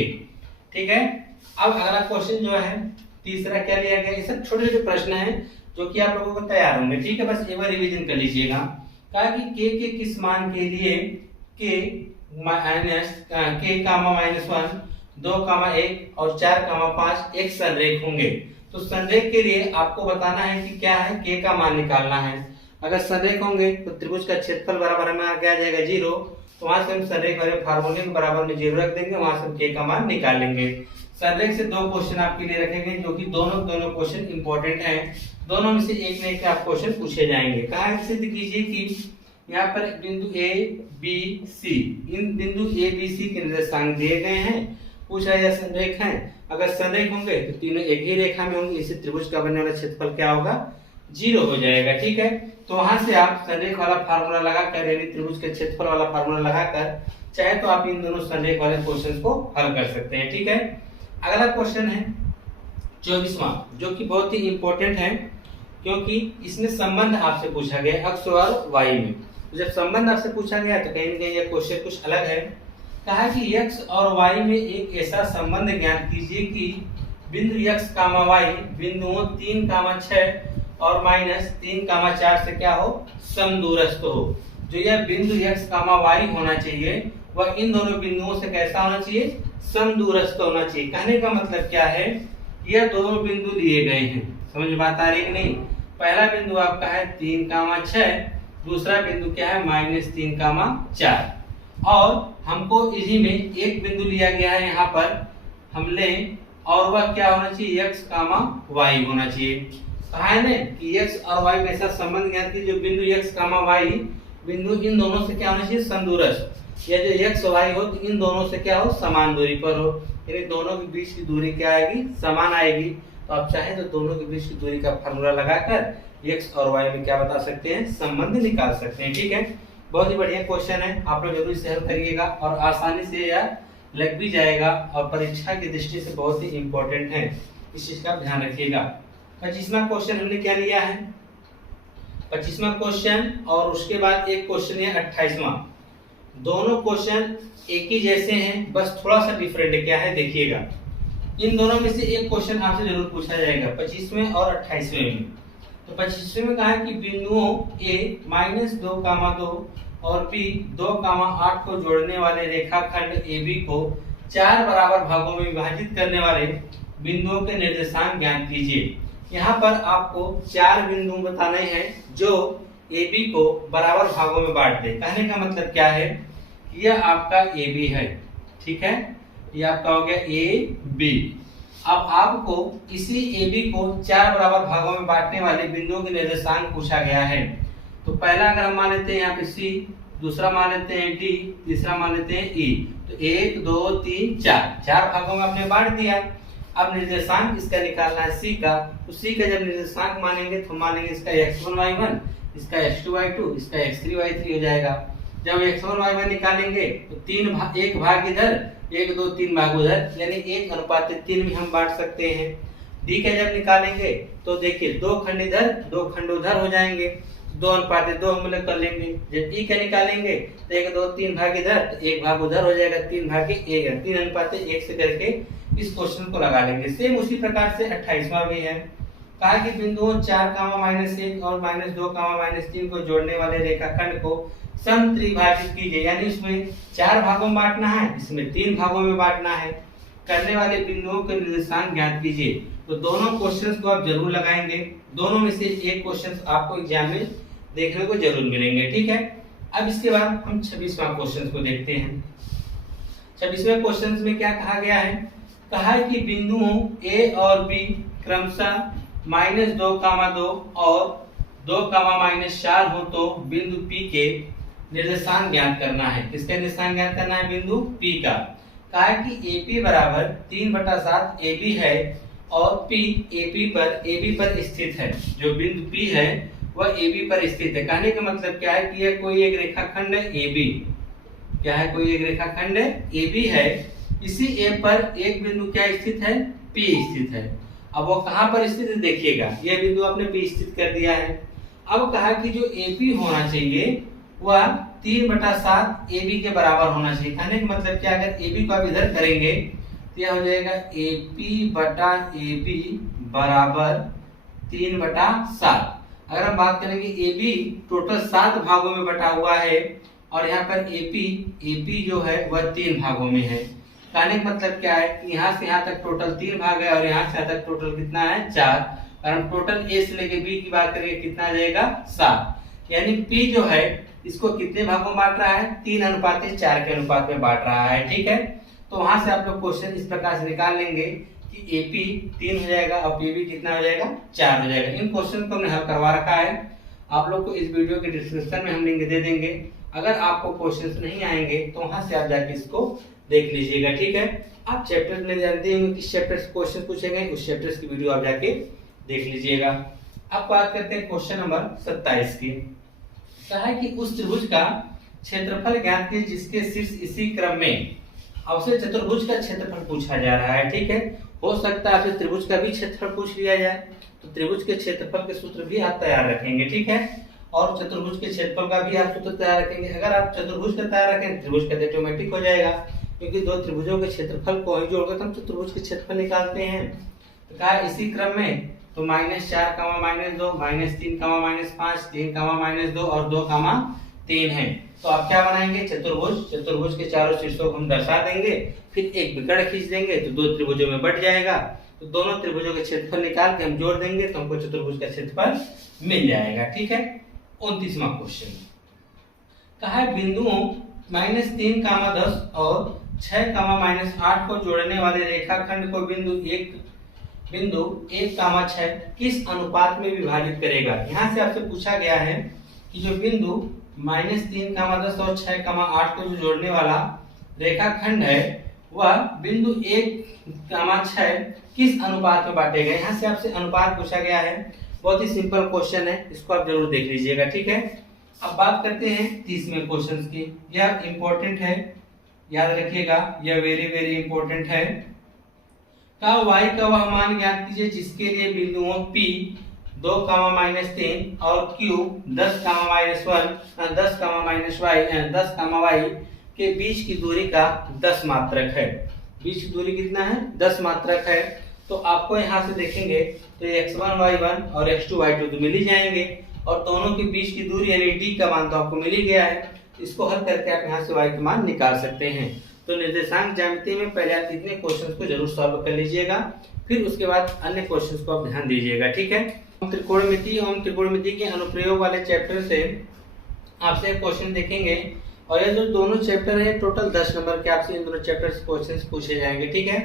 ठीक है, अब अगला क्वेश्चन जो है तीसरा क्या लिया गया? ये सब छोटे छोटे प्रश्न हैं जो कि आप लोगों को तैयार होंगे। ठीक है, बस एक बार रिवीजन कर लीजिएगा। कहा कि k के किस मान के लिए k -1, 2, 1 और 4, 5 एक संरेख होंगे। तो संरेख के लिए आपको बताना है कि क्या है? k का मान निकालना है। अगर संरेख होंगे तो त्रिभुज का क्षेत्रफल बराबर हमें क्या आ जाएगा? 0। तो वहां से हम संरेख वाले फार्मूले के बराबर में 0 रख देंगे, वहां से हम k का मान निकाल लेंगे। संरेख से 2 क्वेश्चन आपके लिए रखेंगे जो कि दोनों क्वेश्चन इंपॉर्टेंट हैं। दोनों में से एक न एक आप क्वेश्चन पूछे जाएंगे। कहा सिद्ध कीजिए कि यहाँ पर बिंदु A, B, C, इन बिंदु A, B, C के निर्देशांक दिए गए हैं। पूछा यह संरेख है। अगर संरेख होंगे तो तीनों एक ही रेखा में होंगे, इसी त्रिभुज का बनने वाला क्षेत्रफल क्या होगा? 0 हो जाएगा। ठीक है, तो वहां से आप संरेख वाला फार्मूला लगाकर, यानी त्रिभुज के क्षेत्रफल वाला फार्मूला लगाकर चाहे तो आप इन दोनों संरेख वाले क्वेश्चन को हल कर सकते हैं। ठीक है, अगला क्वेश्चन है 24वां, जो कि बहुत ही इंपॉर्टेंट है क्योंकि इसमें संबंध आपसे पूछा गया x और y में। जब संबंध आपसे पूछा गया तो कहीं न कहीं यह क्वेश्चन कुछ अलग है। कहा कि x और y में एक ऐसा संबंध ज्ञात कीजिए कि बिंदु x, y बिंदुओं 3, 6 और -3, 4 से क्या हो? समदूरस्थ हो। जो यह बिंदु x, y होना चाहिए वह इन दोनों बिंदुओं से कैसा होना चाहिए? समदूरस्थ होना चाहिए। कहने का मतलब क्या है? यह दोनों बिंदु लिए गए हैं। समझ बात आ रही कि नहीं? पहला बिंदु आपका है 3, 6, दूसरा बिंदु क्या है? -3, 4 और हमको इसी में एक बिंदु लिया गया है, यहाँ पर हम लें और वह क्या होना चाहिए? x, y होना चाहिए। कहा है ना कि x और y में ऐसा संबंध ज्ञात कीजिए जो बिंदु x, y बिंदु इन दोनों से क्या होना चाहिए? समदूरस्थ। या जो x, y हो तो इन दोनों से क्या हो? समान दूरी पर हो, यानी दोनों के बीच की दूरी क्या आएगी? समान आएगी। तो आप चाहे तो दोनों के बीच की दूरी का फार्मूला लगाकर x और y में क्या बता सकते हैं? संबंध निकाल सकते हैं। ठीक है, बहुत ही बढ़िया क्वेश्चन है, आप लोग जरूर इसे हल करिएगा और आसानी से यह लग भी जाएगा और परीक्षा की दृष्टि से बहुत ही इंपॉर्टेंट है, इस चीज का ध्यान रखिएगा। 25वां क्वेश्चन हमने क्या लिया है? 25वां क्वेश्चन और उसके बाद एक क्वेश्चन है 28वां। दोनों क्वेश्चन एक ही जैसे हैं, बस थोड़ा सा डिफरेंट है। क्या है देखिएगा, इन दोनों में से एक क्वेश्चन आपसे जरूर पूछा जाएगा 25वें और 28वें में। तो 25वें में कहा है कि बिंदुओं A -2, और B 2, 8 को जोड़ने वाले रेखाखंड AB को 4 बराबर भागों में विभाजित करने वाले बिंदुओं के निर्देशांक ज्ञात कीजिए। यहाँ पर आपको 4 बिंदु बताने हैं जो ए बी को बराबर भागों में बांट दे। कहने का मतलब क्या है, यह आपका ए बी है, ठीक है, ये आपका हो गया ए बी। अब आपको इसी ए बी को 4 बराबर भागों में बांटने वाले बिंदुओं के निर्देशांक पूछा गया है। तो पहला अगर हम मान लेते हैं यहाँ पे सी, दूसरा मान लेते हैं डी, तीसरा मान लेते हैं ई। तो 1 2 3 4 भागों में आपने बांट दिया। अब निर्देशांक इसका निकालना है सी का। तो सी का जब निर्देशांक मानेंगे तो मानेंगे इसका x1 y1, इसका x2 y2, इसका x3 y3 हो जाएगा। जब x1 y1 निकालेंगे तो एक भाग इधर, 1 2 3 भाग उधर, यानी 1:3 में हम बांट सकते हैं। डी का जब निकालेंगे तो देखिए 2 खंड इधर 2 खंड उधर हो जाएंगे, 2:2 हम लोग कर लेंगे। जब ई का निकालेंगे तो 1 2 3 भाग इधर, तो 1 भाग उधर हो जाएगा, 3 भाग 1, 3:1 से करके इस क्वेश्चन को लगा लेंगे। सेम उसी प्रकार से 28वां भी है। कहा कि बिंदुओं 4, -1 और -2, -3 को जोड़ने वाले रेखाखंड को समत्रिभाजित कीजिए, यानी इसमें 4 भागों में बांटना है, इसमें 3 भागों में बांटना है। करने वाले बिंदुओं के निर्देशांक ज्ञात कीजिए। तो दोनों क्वेश्चंस को आप जरूर लगाएंगे, दोनों में से एक क्वेश्चन आपको एग्जाम में देखने को जरूर मिलेंगे, ठीक है। अब इसके बाद हम 26वां क्वेश्चन को देखते हैं। 26वें क्वेश्चन में क्या कहा गया है, कहा है कि बिंदुओं ए और बी क्रमशः -2, और 2, -4 हो तो बिंदु पी के निर्देशांक ज्ञात करना है। किसका निर्देशांक ज्ञात करना है, बिंदु पी का। कहा है कि AP बराबर 3/7 AB है और P AB पर स्थित है। जो बिंदु P है वह AB पर स्थित है। कहने का मतलब क्या है कि यह कोई एक रेखाखंड है AB। क्या है, कोई एक रेखाखंड है AB है। इसी A पर एक बिंदु क्या स्थित है, P स्थित है। अब वो कहां पर स्थित है देखिएगा, यह बिंदु आपने P स्थित कर दिया है। अब कहा कि जो AP होना चाहिए वह 3/7 AB के बराबर होना चाहिए। कहने का मतलब क्या, अगर AB को आप इधर करेंगे तो यह हो जाएगा AP/AB बराबर 3/7। अगर हम बात करेंगे AB टोटल 7 भागों में बटा हुआ है और यहाँ पर AP जो है वह 3 भागों में है। कहने का मतलब क्या है कि यहाँ से यहाँ तक टोटल 3 भाग है और यहाँ से यहाँ तक टोटल कितना है, 4। और हम टोटल A से लेके B की बात करेंगे कितना आ जाएगा, 7। यानी P जो है इसको कितने भागों में बांट रहा है, 3:4 के अनुपात में बांट रहा है, ठीक है। तो वहां से आप लोग क्वेश्चन इस प्रकार से निकाल लेंगे कि AP 3 हो जाएगा और PB कितना हो जाएगा, 4 हो जाएगा। इन क्वेश्चन को हमने हल करवा रखा है, आप लोग को इस वीडियो के डिस्क्रिप्शन में हम लिंक दे देंगे। अगर आपको क्वेश्चंस नहीं आएंगे तो वहां से आप जाके इसको देख लीजिएगा, ठीक है। आप चैप्टर में जानते होंगे किस चैप्टर से क्वेश्चन पूछे गए, उस चैप्टर की वीडियो आप जाके देख लीजिएगा। अब बात करते हैं क्वेश्चन नंबर 27 की। कहा है कि उस त्रिभुज का क्षेत्रफल ज्ञात कीजिए जिसके शीर्ष इसी क्रम में। आपसे चतुर्भुज का क्षेत्रफल पूछा जा रहा है, ठीक है। हो सकता है आपसे त्रिभुज का भी क्षेत्रफल पूछ लिया जाए, तो त्रिभुज के क्षेत्रफल के सूत्र भी आप तैयार रखेंगे, ठीक है। और चतुर्भुज के क्षेत्रफल का भी आप सूत्र तैयार रखेंगे। अगर आप चतुर्भुज का तैयार रखें, त्रिभुज का ऑटोमेटिक हो जाएगा, क्योंकि दो त्रिभुजों के क्षेत्रफल को जोड़कर हम चतुर्भुज के क्षेत्रफल निकालते हैं। तो कहा इसी क्रम में तो -4, -2, -3, -5, 3, -2 और 2, 3 है। तो आप क्या बनाएंगे, चतुर्भुज के चारों शीर्षों को हम दर्शा देंगे, फिर एक विकर्ण खींच देंगे तो 2 त्रिभुजों में बट जाएगा। तो दोनों त्रिभुजों के क्षेत्रफल निकाल के हम जोड़ देंगे तो हमको चतुर्भुज का क्षेत्रफल मिल जाएगा, ठीक है। 29वां क्वेश्चन कहा है बिंदुओं -3, 10 और 6, -8 को जोड़ने वाले रेखाखंड को बिंदु 1, 6 किस अनुपात में विभाजित करेगा। यहाँ से आपसे पूछा गया है कि जो बिंदु -3, 10 और 6, 8 को जो जोड़ने वाला रेखाखंड है वह बिंदु 1, 6 किस अनुपात में बांटेगा। यहाँ से आपसे अनुपात पूछा गया है, बहुत ही सिंपल क्वेश्चन है, इसको आप जरूर देख लीजिएगा, ठीक है। अब बात करते हैं 30वें क्वेश्चन की। यह इंपॉर्टेंट है, याद रखिएगा, यह वेरी वेरी इंपॉर्टेंट है। का y का वह मान ज्ञात कीजिए जिसके लिए बिंदुओं P 2, -3 और Q 10, -1, 10, y के बीच की दूरी का 10 मात्रक है। बीच की दूरी कितना है, 10 मात्रक है। तो आपको यहाँ से देखेंगे तो x1 y1 और x2 y2 तो मिल ही जाएंगे, और दोनों के बीच की दूरी यानी d का मान तो आपको मिल ही गया है। इसको हल करके आप यहाँ से y का मान निकाल सकते हैं। तो निर्देशांक ज्यामिति में पहले आप इतने क्वेश्चंस को जरूर सॉल्व कर लीजिएगा, फिर उसके बाद अन्य क्वेश्चंस को आप ध्यान दीजिएगा, ठीक है। त्रिकोणमिति एवं त्रिकोणमिति के अनुप्रयोग वाले चैप्टर से आपसे क्वेश्चन देखेंगे और ये जो दोनों चैप्टर हैं टोटल 10 नंबर के आपसे इन दोनों चैप्टर से क्वेश्चंस पूछे जाएंगे। ठीक है,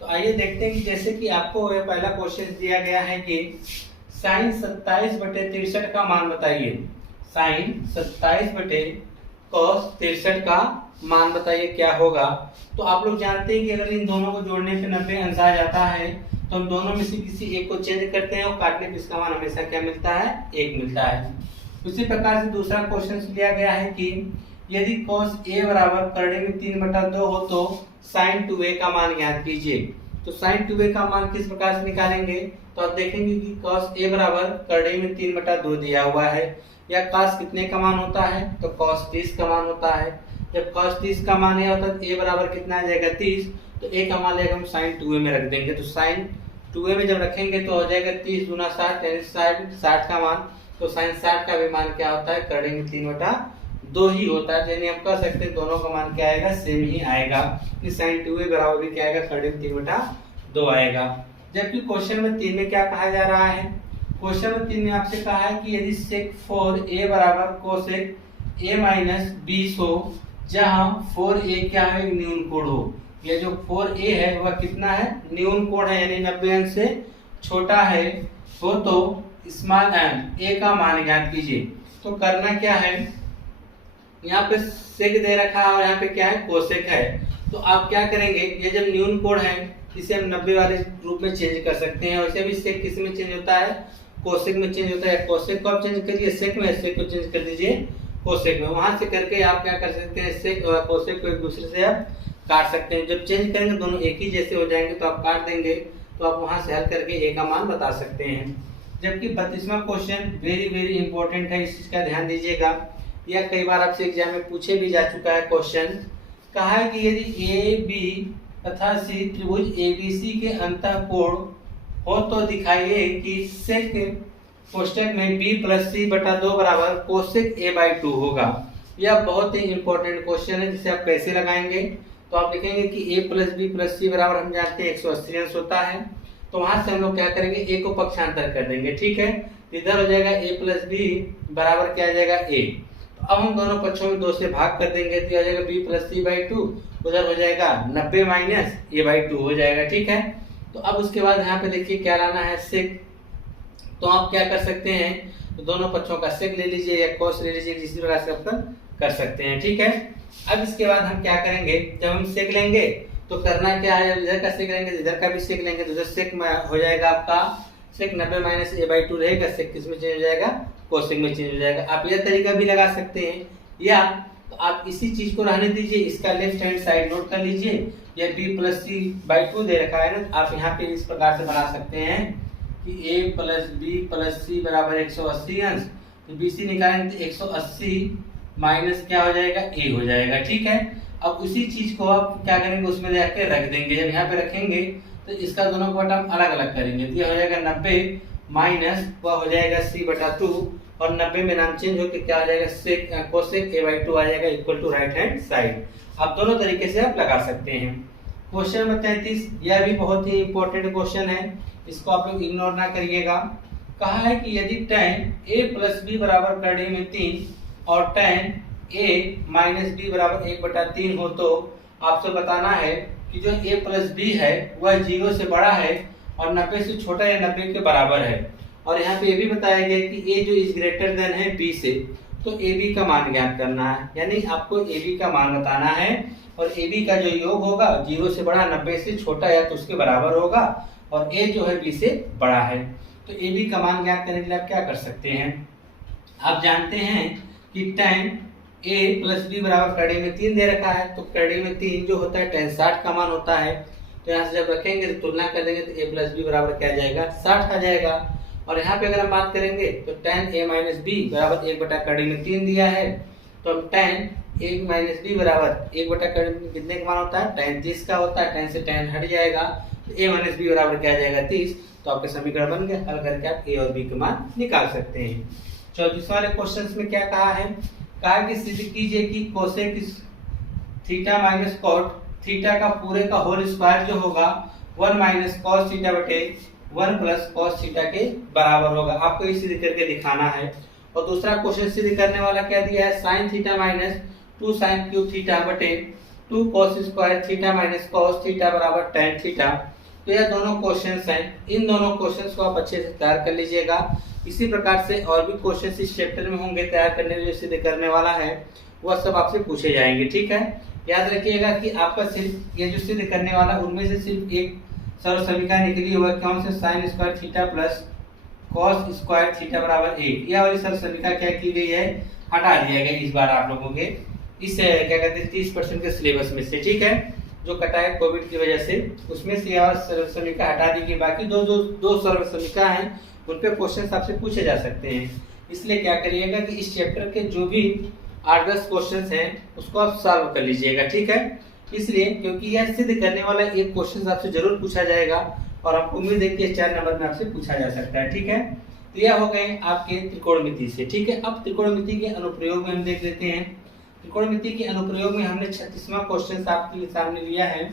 तो आइए देखते हैं कि जैसे कि आपको ये पहला क्वेश्चन दिया गया है कि साइन 27/63 का मान बताइए। साइन 27/cos 63 का मान बताइए क्या होगा। तो आप लोग जानते हैं कि अगर इन दोनों को जोड़ने पे 90 अंश आ जाता है तो हम दोनों में से किसी एक को चेंज करते हैं और काटने पे इसका मान हमेशा क्या मिलता है, 1 मिलता है। उसी प्रकार से दूसरा क्वेश्चन लिया गया है कि यदि cos a बराबर करड़े में 3/2 हो तो sin 2a का मान ज्ञात कीजिए। तो sin 2a का मान किस प्रकार से निकालेंगे, तो आप देखेंगे कि cos a बराबर करड़े में 3/2 दिया हुआ है, या cos कितने का मान होता है, तो cos 30 का मान होता है। जब cos 30 का मान है तो a बराबर कितना आ जाएगा 30, तो a का मान लेकर हम sin 2a में रख देंगे। तो sin 2a में जब रखेंगे तो हो जाएगा 30 गुना 60 यानी 60 का मान। तो sin 60 का भी मान क्या होता है, करड़े में 3/2 ही होता है। यानी हम कह सकते हैं दोनों का मान क्या आएगा, सेम ही आएगा। sin 2a बराबर भी क्या आएगा, करड़े में 3/2 आएगा। जबकि क्वेश्चन में 3 में क्या कहा जा रहा है, क्वेश्चन में 3 में आपसे कहा है कि यदि sec 4a बराबर cosec a माइनस 20 हो, जहां 4a क्या है, न्यून कोण हो। ये जो 4a है वह कितना है, न्यून कोण है, यानी 90 अंश से छोटा है हो तो स्मॉल a का मान ज्ञात कीजिए। तो करना क्या है, यहाँ पे सेक दे रखा है और यहाँ पे क्या है, कोसेक है। तो आप क्या करेंगे, ये जब न्यून कोण है इसे हम 90 वाले रूप में चेंज कर सकते हैं। वैसे भी सेक किस में चेंज होता है, कोसेक में चेंज होता है। कोसेक को आप चेंज करिए सेक में, सेक को चेंज कर दीजिए कोसेक में। वहां से करके आप क्या कर सकते हैं, सेक और कोसेक को एक दूसरे से आप काट सकते हैं। जब चेंज करेंगे दोनों एक ही जैसे हो जाएंगे तो आप काट देंगे, तो आप वहां से हल करके ए का मान बता सकते हैं। जबकि 32वां क्वेश्चन वेरी इंपॉर्टेंट है, इस चीज का ध्यान दीजिएगा। यह कई बार आपसे एग्जाम में पूछे भी जा चुका है क्वेश्चन। कहा है कि यदि ए बी तथा सी त्रिभुज एबीसी के अंतःकोण हो तो दिखाइए कि सेक कोष्टक में b + c/2 बराबर कोसेक a/2 होगा। यह बहुत ही इंपॉर्टेंट क्वेश्चन है, जिसे आप कैसे लगाएंगे, तो आप लिखेंगे कि a + b + c बराबर हम जानते हैं 180 अंश होता है। तो वहां से हम लोग क्या करेंगे, a को पक्षांतर कर देंगे। ठीक है, इधर हो जाएगा a + b बराबर क्या आ जाएगा a। तो अब हम दोनों पक्षों में 2 से भाग कर देंगे तो आ जाएगा b + c/2, उधर हो जाएगा 90 माइनस a/2 हो जाएगा। ठीक है, तो अब उसके बाद यहाँ पे देखिए क्या लाना है, सेक। तो आप क्या कर सकते हैं, तो दोनों पक्षों का सेक ले लीजिए या कोस ले लीजिए, जिस प्रकार से आप कर सकते हैं। ठीक है, अब इसके बाद हम क्या करेंगे, जब हम सेक लेंगे तो करना क्या है, इधर का सेक लेंगे इधर का भी सेक लेंगे, तो इधर सेक में हो जाएगा आपका सेक 90 माइनस a/2 रहेगा, सेक किस में चेंज हो जाएगा, कोसेक में चेंज हो जाएगा। आप यह तरीका भी लगा सकते हैं, या तो आप इसी चीज को रहने दीजिए, इसका लेफ्ट हैंड साइड नोट कर लीजिए। या b + c/2 दे रखा है ना, आप यहाँ पे इस प्रकार से बना सकते हैं कि a + b + c बराबर 180 अंश। तो bc निकालेंगे तो 180 माइनस क्या हो जाएगा, a हो जाएगा। ठीक है, अब उसी चीज को आप क्या करेंगे, उसमें जाके रख देंगे। जब यहाँ पे रखेंगे तो इसका दोनों का बटा अलग अलग करेंगे, तो यह हो जाएगा 90 माइनस वह हो जाएगा c/2, और 90 में नाम चेंज होकर क्या आ जाएगा, सेक कोसेक a/2 आ जाएगा equal to right hand side. आप दोनों तरीके से आप लगा सकते हैं। क्वेश्चन नंबर 33, यह भी बहुत ही इंपॉर्टेंट क्वेश्चन है, इसको आप लोग इग्नोर ना करिएगा। कहा है कि यदि tan a + b बराबर करड़े में 3 और tan a - b बराबर 1/3 हो तो आपसे बताना है कि जो a + b है वह 0 से बड़ा है और 90 से छोटा या 90 के बराबर है। और यहाँ पे ये भी बताया गया कि a जो इज ग्रेटर देन है b से, तो ab का मान ज्ञात करना है। यानी आपको ab का मान बताना है और ab का जो योग होगा 0 से बड़ा 90 से छोटा या तो उसके बराबर होगा, और a जो है b से बड़ा है। तो ab का मान ज्ञात करने के लिए आप क्या कर सकते हैं, आप जानते हैं कि tan a + b बराबर करड़े में 3 दे रखा है, तो करड़े में 3 जो होता है tan 60 का मान होता है। तो यहाँ से जब रखेंगे तो तुलना कर देंगे तो a + b बराबर क्या आ जाएगा, 60 आ जाएगा। और यहाँ पे अगर हम बात करेंगे तो tan a - b बराबर 1/करड़े में 3 दिया है, तो हम tan a - b बराबर 1/करड़े में कितने का मान होता है, tan 30 का होता है। tan से tan हट जाएगा तो a - b बराबर क्या आ जाएगा, 30। तो आपके समीकरण बन गए, हल करके आप a और b के मान निकाल सकते हैं। 34 वाले क्वेश्चन में क्या कहा है, कहा कि सिद्ध कीजिए कि cosec theta minus cot theta का पूरे का होल स्क्वायर जो होगा 1 - cos थीटा बटे 1 प्लस कॉस थीटा के बराबर होगा। आपको ये सिद्ध करके दिखाना है। और दूसरा क्वेश्चन सिद्ध करने वाला क्या दिया है, sine theta minus 2 sine cube theta बटे 2 cos square theta minus cos theta बराबर tan थीटा। तो यह दोनों क्वेश्चंस हैं। इन दोनों क्वेश्चंस को आप अच्छे से तैयार कर लीजिएगा। इसी प्रकार से और भी क्वेश्चंस इस चैप्टर में होंगे तैयार करने जो सिद्ध करने वाला है, वह सब आपसे पूछे जाएंगे। ठीक है, याद रखिएगा कि आपका सिर्फ ये जो सिद्ध करने वाला उनमें से सिर्फ एक सरल समीकरण निकली हुआ कौन से, sine square theta plus cos square theta बराबर 1। यह वाली सरल समीकरण क्या की गई है, हटा दिया गया इस बार आप लोगों के इस क्या कहते हैं 30% के सिलेबस में से। ठीक है, जो कटा है कोविड की वजह से, उसमें से यह सरल समीकरण हटा दी गई। बाकी दो सरल समीकरण हैं उन पे क्वेश्चन आपसे पूछे जा सकते हैं। इसलिए क्या करिएगा कि इस चैप्टर के जो भी 8-10 क्वेश्चन हैं उसको आप सॉल्व कर लीजिएगा। ठीक है, इसलिए क्योंकि यह सिद्ध करने वाला एक क्वेश्चन आपसे जरूर पूछा जाएगा और आपको उम्मीद है कि 4 नंबर में आपसे पूछा जा सकता है। ठीक है, तो यह हो गए आपके त्रिकोणमिति से। ठीक है, अब त्रिकोणमिति के अनुप्रयोग में हम देख लेते हैं। त्रिकोणमिति के अनुप्रयोग में हमने 36वां क्वेश्चन आपके सामने लिया है।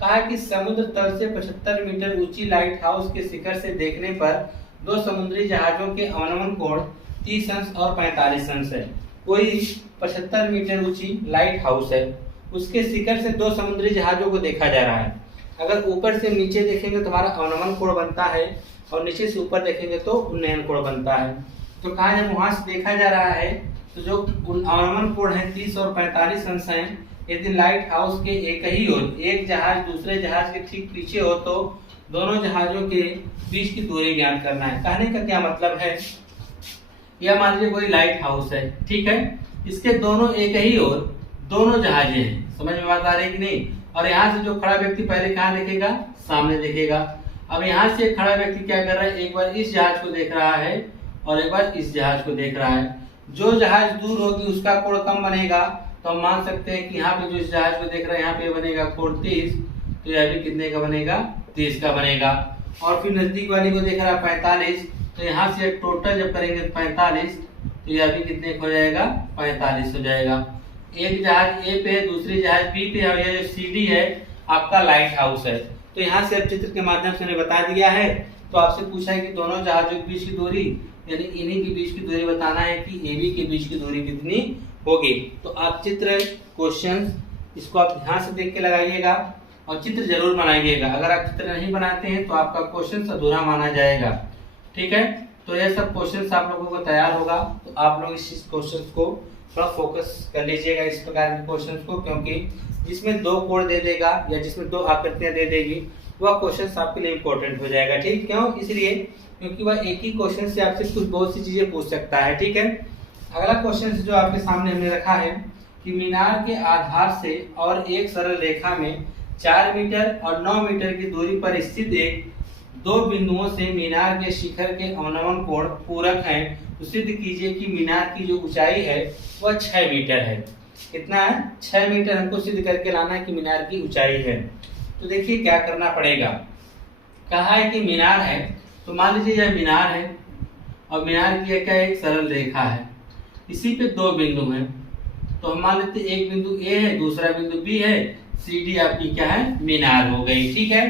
कहा कि समुद्र तल से 75 मीटर ऊंची लाइट हाउस के शिखर से देखने पर दो समुद्री जहाजों के अवनमन कोण 30 अंश और 45 अंश है। कोई 75 मीटर ऊंची लाइट हाउस है, उसके शिखर से दो समुद्री जहाजों को देखा जा रहा है। अगर ऊपर से नीचे देखेंगे तो हमारा अवनमन कोण बनता है और नीचे से ऊपर देखेंगे तो उन्नयन कोण बनता है। तो कहा जब वहां से देखा जा रहा है तो जो अवनमन कोण है 30 और 45 अंश है। यदि लाइट हाउस के एक ही ओर एक जहाज दूसरे जहाज के ठीक पीछे हो तो दोनों जहाजों के बीच की दूरी ज्ञात करना है। कहने का क्या मतलब है, यह मान लीजिए कोई लाइट हाउस है, ठीक है, इसके दोनों एक ही ओर दोनों जहाजें हैं। समझ में बात आ रही है कि नहीं। और यहाँ से जो खड़ा व्यक्ति पहले कहाँ देखेगा, सामने देखेगा। अब यहाँ से खड़ा व्यक्ति क्या कर रहा है, एक बार इस जहाज को देख रहा है और एक बार इस जहाज को देख रहा है। जो जहाज दूर होगी उसका कोण कम बनेगा, तो हम मान सकते हैं कि यहाँ पे जो इस जहाज को देख रहा है यहाँ पे बनेगा कोण 30, तो यह भी कितने का बनेगा, 30 का बनेगा। और फिर नजदीक वाली को देख रहा है 45, तो यहाँ से टोटल जब करेंगे 45, तो यह भी कितने हो जाएगा, 45 हो जाएगा। एक जहाज ए पे है, दूसरी जहाज बी पे है और यह जो CD है आपका लाइट हाउस है। तो यहाँ से अब चित्र के माध्यम से बता दिया है। तो आपसे पूछा है कि दोनों जहाजों के बीच की दूरी यानी इन्हीं के बीच की दूरी बताना है कि AB के बीच की दूरी कितनी होगी। तो आप चित्र क्वेश्चन इसको आप ध्यान से देख के लगाइएगा और चित्र जरूर बनाइएगा। अगर आप चित्र नहीं बनाते हैं तो आपका क्वेश्चन अधूरा माना जाएगा। ठीक है, तो यह सब क्वेश्चन आप लोगों को तैयार होगा, तो आप लोग इस क्वेश्चन को थोड़ा फोकस कर लीजिएगा इस प्रकार के क्वेश्चन को, क्योंकि जिसमें दो कोण दे देगा या जिसमें दो आकृतियां दे देगी वह क्वेश्चन आपके लिए इंपॉर्टेंट हो जाएगा। ठीक, क्यों, इसलिए क्योंकि वह एक ही क्वेश्चन से आपसे कुछ बहुत सी चीजें पूछ सकता है। ठीक है, अगला क्वेश्चन जो आपके सामने हमने रखा है कि मीनार के आधार से और एक सरल रेखा में 4 मीटर और 9 मीटर की दूरी पर स्थित एक दो बिंदुओं से मीनार के शिखर के अवनमन कोण पूरक हैं। तो सिद्ध कीजिए कि मीनार की जो ऊंचाई है वह 6 मीटर है। कितना है, 6 मीटर हमको सिद्ध करके लाना है कि मीनार की ऊंचाई है। तो देखिए क्या करना पड़ेगा। कहा है कि मीनार है, तो मान लीजिए यह मीनार है और मीनार की क्या एक सरल रेखा है, इसी पे दो बिंदु हैं। तो हम मान लेते एक बिंदु ए है, दूसरा बिंदु बी है, CD आपकी क्या है, मीनार हो गई। ठीक है,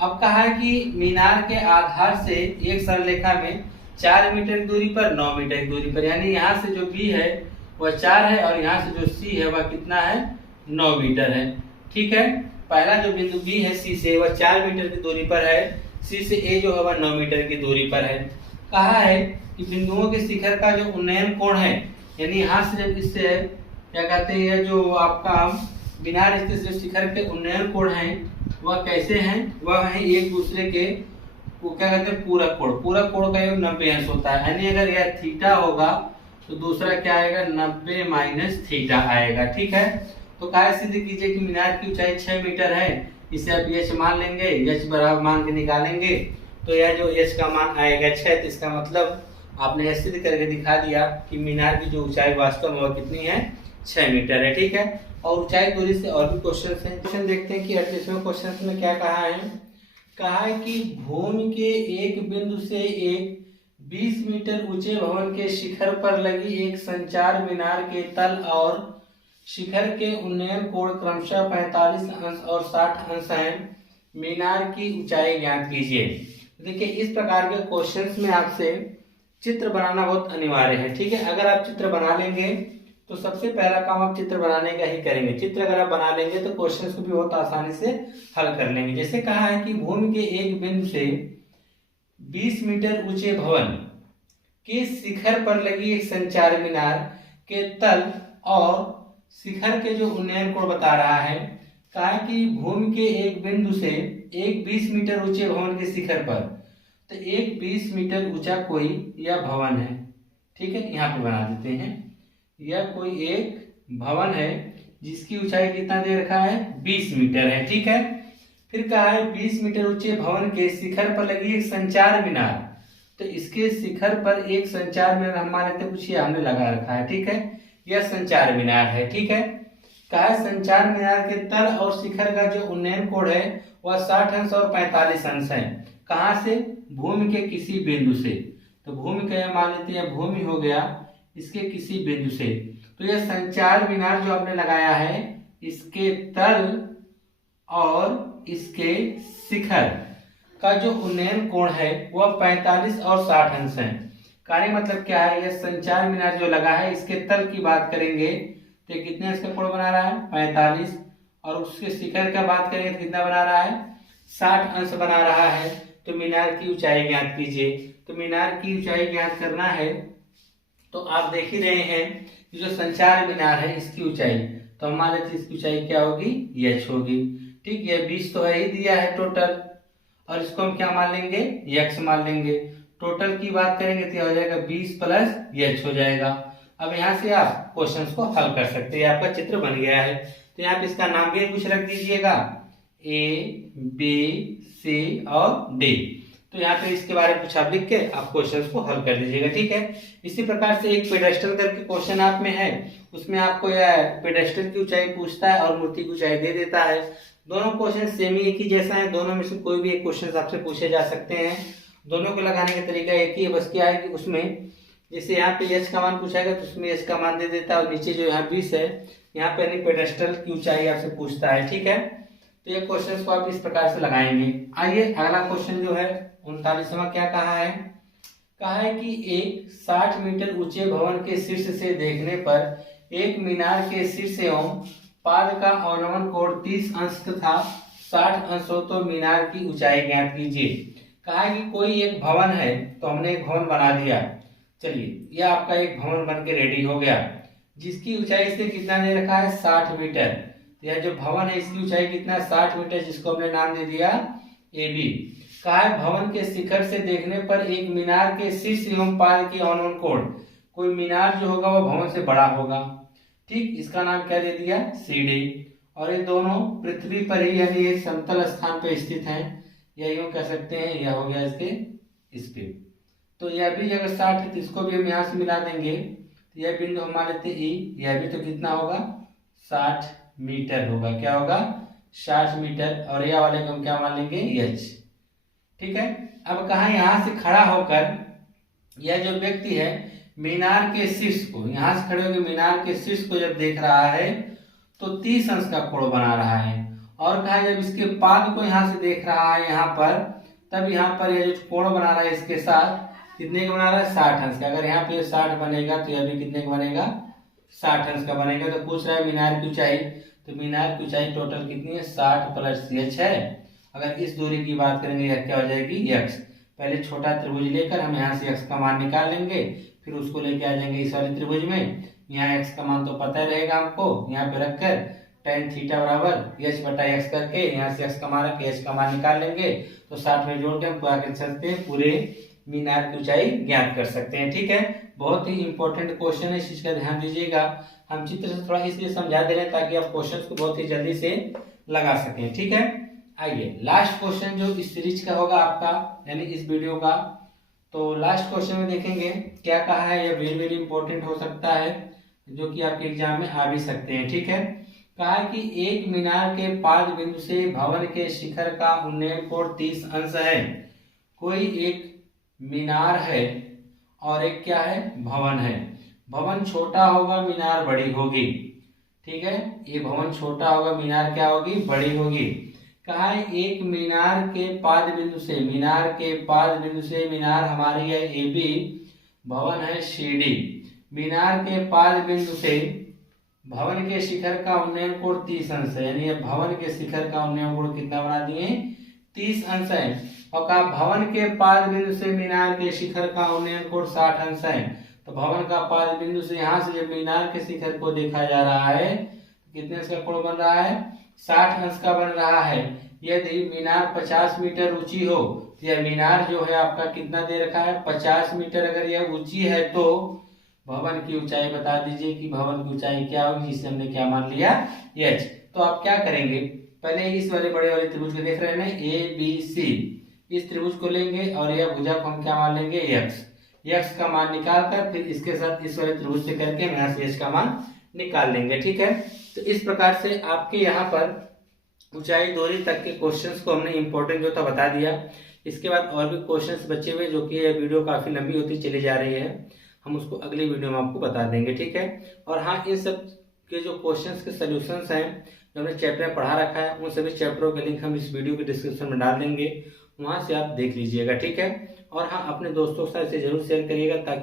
अब कहा है कि मीनार के आधार से एक सरल रेखा में 4 मीटर की दूरी पर 9 मीटर की दूरी पर, यानी यहाँ से जो B है वह 4 है और यहाँ से जो C है वह कितना है, 9 मीटर है। ठीक है, पहला जो बिंदु B है C से वह 4 मीटर की दूरी पर है, C से A जो है वह 9 मीटर की दूरी पर है। कहा है कि बिंदुओं के शिखर का जो उन्नयन कोण है, यानी यहाँ से जब इससे क्या कहते हैं जो आपका मीनार स्थित जो शिखर के उन्नयन कोण है वह कैसे हैं, वह है एक दूसरे के वो क्या कहते हैं पूरक कोण। पूरक कोण का योग 90 अंश होता है, यानी अगर यह थीटा होगा तो दूसरा क्या आएगा, 90 माइनस थीटा आएगा। ठीक है, तो क्या सिद्ध कीजिए कि मीनार की ऊंचाई 6 मीटर है। इसे आप h मान लेंगे, h बराबर मान के निकालेंगे तो यह जो h का मान आएगा 6, तो इसका मतलब आपने यह सिद्ध करके दिखा दिया कि मीनार की जो ऊंचाई वास्तव में वह कितनी है, 6 मीटर है। ठीक है, और ऊंचाई दूरी से और भी क्वेश्चन हैं। क्वेश्चन देखते हैं कि 38वें क्वेश्चन में क्या कहा है। कहा है कि भूमि के एक बिंदु से एक 20 मीटर ऊंचे भवन के शिखर पर लगी एक संचार मीनार के तल और शिखर के उन्नयन कोण क्रमशः 45 अंश और 60 अंश हैं। मीनार की ऊंचाई ज्ञात कीजिए। देखिए इस प्रकार के क्वेश्चंस में आपसे चित्र बनाना बहुत अनिवार्य है। ठीक है, अगर आप चित्र बना लेंगे तो सबसे पहला काम आप चित्र बनाने का ही करेंगे। चित्र अगर आप बना लेंगे तो क्वेश्चंस को भी बहुत आसानी से हल कर लेंगे। जैसे कहा है कि भूमि के एक बिंदु से 20 मीटर ऊंचे भवन के शिखर पर लगी एक संचार मीनार के तल और शिखर के जो उन्नयन कोण बता रहा है। कहा कि भूमि के एक बिंदु से एक 20 मीटर ऊंचे भवन के शिखर पर, तो एक 20 मीटर ऊंचा कोई यह भवन है। ठीक है, यहाँ पे बना देते हैं, यह कोई एक भवन है जिसकी ऊंचाई कितना दे रखा है, 20 मीटर है। ठीक है, फिर कहा है 20 मीटर ऊंचे भवन के शिखर पर लगी एक संचार मीनार, तो इसके शिखर पर एक संचार मीनार हमारे तो कुछ हमने लगा रखा है। ठीक है, यह संचार मीनार है। ठीक है, कहा संचार मीनार के तल और शिखर का जो उन्नयन कोण है वह 60 अंश और 45 अंश है। कहाँ से, भूमि के किसी बिंदु से। तो भूमि का मान लेते हैं भूमि हो गया, इसके किसी बिंदु से। तो यह संचार मीनार जो आपने लगाया है इसके तल और इसके शिखर का जो उन्नयन कोण है वह 45 और 60 अंश है। कार्य मतलब क्या है, यह संचार मीनार जो लगा है इसके तल की बात करेंगे तो कितने अंश का कोण बना रहा है, 45, और उसके शिखर का बात करेंगे तो कितना बना रहा है, 60 अंश बना रहा है। तो मीनार की ऊंचाई ज्ञात कीजिए। तो मीनार की ऊंचाई ज्ञात करना है तो आप देख ही रहे हैं कि जो संचार मीनार है इसकी ऊंचाई, तो हमारे इसकी ऊंचाई क्या होगी, h होगी। ठीक, यह 20 तो है ही दिया है टोटल, और इसको हम क्या मान लेंगे, x मान लेंगे। टोटल की बात करेंगे तो हो जाएगा 20 प्लस h हो जाएगा। अब यहाँ से आप क्वेश्चंस को हल कर सकते हैं, आपका चित्र बन गया है। तो यहाँ पे इसका नाम भी कुछ रख दीजिएगा, A, B, C और D। तो यहाँ पे इसके बारे में कुछ आप लिख के आप क्वेश्चंस को हल कर दीजिएगा। ठीक है, इसी प्रकार से एक पेडेस्टल करके क्वेश्चन आप में है, उसमें आपको यह पेडेस्टल की ऊंचाई पूछता है और मूर्ति की ऊंचाई दे देता है। दोनों क्वेश्चन सेम ही एक ही जैसा है, दोनों में से कोई भी एक क्वेश्चन आपसे पूछे जा सकते हैं। दोनों को लगाने का तरीका एक ही है, बस क्या है कि उसमें जैसे यहाँ पे h का मान पूछाएगा तो उसमें h का मान दे देता है, और नीचे जो यहाँ 20 है यहाँ पे यानी पेडेस्टल की ऊंचाई आपसे पूछता है। ठीक है, तो ये क्वेश्चन को आप इस प्रकार से लगाएंगे। आइए अगला क्वेश्चन जो है 39वां क्या कहा है, कहा है कि एक 60 मीटर ऊंचे भवन के शीर्ष से देखने पर एक मीनार के शीर्ष एवं पाद का अवनमन कोण 30 अंश तथा 60 अंश हो तो मीनार की ऊंचाई ज्ञात कीजिए। कहा है कि कोई एक भवन है, तो हमने एक भवन बना दिया। चलिए, यह आपका एक भवन बन के रेडी हो गया, जिसकी ऊंचाई से कितना दे रखा है, 60 मीटर। तो यह जो भवन है इसकी ऊंचाई कितना, 60 मीटर, जिसको हमने नाम दे दिया AB। कहा है भवन के शिखर से देखने पर एक मीनार के शीर्ष एवं पाद के अवनमन कोण, कोई मीनार जो होगा वह भवन से बड़ा होगा। ठीक, इसका नाम क्या दे दिया, CD। और ये दोनों पृथ्वी पर ही यानी एक समतल स्थान पर स्थित हैं, या यूं कह सकते हैं यह हो गया इसके इस पे। तो यह भी अगर 60 है तो इसको भी हम यहाँ से मिला देंगे, तो यह बिंदु हम मान लेते E, यह भी तो कितना होगा, 60 मीटर होगा। क्या होगा, 60 मीटर, और यह वाले को हम क्या मान लेंगे, h। ठीक है, अब कहा यहाँ से खड़ा होकर यह जो व्यक्ति है मीनार के शीर्ष को, यहाँ से खड़े होकर मीनार के शीर्ष को जब देख रहा है तो 30 अंश का कोण बना रहा है। और कहा जब इसके पाद को यहाँ से देख रहा है यहाँ पर, तब यहाँ पर यह जो कोण बना रहा है इसके साथ कितने का बना रहा है, 60 अंश का। अगर यहाँ पे 60 बनेगा तो यह भी कितने का बनेगा, 60 अंश का बनेगा। तो पूछ रहा है मीनार की ऊंचाई, तो मीनार की ऊंचाई टोटल कितनी है, 60 प्लस h है। अगर इस दूरी की बात करेंगे यह क्या हो जाएगी, x। पहले छोटा त्रिभुज लेकर हम यहाँ से x का मान निकाल लेंगे, फिर उसको लेके आ जाएंगे इस वाले त्रिभुज में। यहाँ x का मान तो पता ही रहेगा हमको, यहाँ पे रखकर tan थीटा बराबर h बटा x करके यहाँ से x का मान रख के h का मान निकाल लेंगे, तो 60 में जोड़ के हम क्या कर सकते हैं, पूरे मीनार की ऊंचाई ज्ञात कर सकते हैं। ठीक है, बहुत ही इंपॉर्टेंट क्वेश्चन है, इस चीज का ध्यान दीजिएगा। हम चित्र से थोड़ा इसलिए समझा दे रहे हैं ताकि आप क्वेश्चन को बहुत ही जल्दी से लगा सकें। ठीक है, आइए लास्ट क्वेश्चन जो इस सीरीज का होगा आपका, यानी इस वीडियो का, तो लास्ट क्वेश्चन में देखेंगे क्या कहा है। यह वेरी वेरी इंपॉर्टेंट हो सकता है, जो कि आपके एग्जाम में आ भी सकते हैं। ठीक है, कहा कि एक मीनार के पाद बिंदु से भवन के शिखर का उन्नयन कोण 30 अंश है। कोई एक मीनार है और एक क्या है, भवन है। भवन छोटा होगा, मीनार बड़ी होगी। ठीक है, ये भवन छोटा होगा, मीनार क्या होगी, बड़ी होगी। कहा है एक मीनार के पाद बिंदु से, मीनार के पाद बिंदु से, मीनार हमारी है ए बी, भवन है सी डी। मीनार के पाद बिंदु से भवन के शिखर का उन्नयन कोण 30 अंश है, यानी भवन के शिखर का उन्नयन कोण कितना बना दिए, 30 अंश है। और कहा भवन के पाद बिंदु से मीनार के शिखर का उन्नयन कोण 60 अंश है। तो भवन का पाद बिंदु से यहाँ से जब मीनार के शिखर को देखा जा रहा है कितने अंश का कोण बन रहा है, 60 अंश का बन रहा है। यदि मीनार 50 मीटर ऊंची हो तो यह मीनार जो है आपका कितना दे रखा है, 50 मीटर अगर यह ऊंची है तो भवन की ऊंचाई बता दीजिए कि भवन की ऊंचाई क्या होगी, जिसे हमने क्या मान लिया, h। तो आप क्या करेंगे, पहले इस वाले बड़े वाले त्रिभुज को देख रहे हैं ना, ए बी सी, इस त्रिभुज को लेंगे और यह भुजा को हम क्या मान लेंगे, x का मान निकाल कर फिर इसके साथ इस वाले त्रिभुज से करके हम यहाँ से h का मान निकाल लेंगे। ठीक है, तो इस प्रकार से आपके यहाँ पर ऊंचाई दूरी तक के क्वेश्चंस को हमने इंपॉर्टेंट जो था बता दिया। इसके बाद और भी क्वेश्चंस बचे हुए जो कि यह वीडियो काफी लंबी होती चली जा रही है, हम उसको अगली वीडियो में आपको बता देंगे। ठीक है, और हाँ, इन सब के जो क्वेश्चंस के सॉल्यूशंस हैं जो हमने चैप्टर में पढ़ा रखा है, उन सभी चैप्टरों के लिंक हम इस वीडियो के डिस्क्रिप्शन में डाल देंगे, वहां से आप देख लीजिएगा। ठीक है, और हाँ, अपने दोस्तों के साथ इसे जरूर शेयर करिएगा ताकि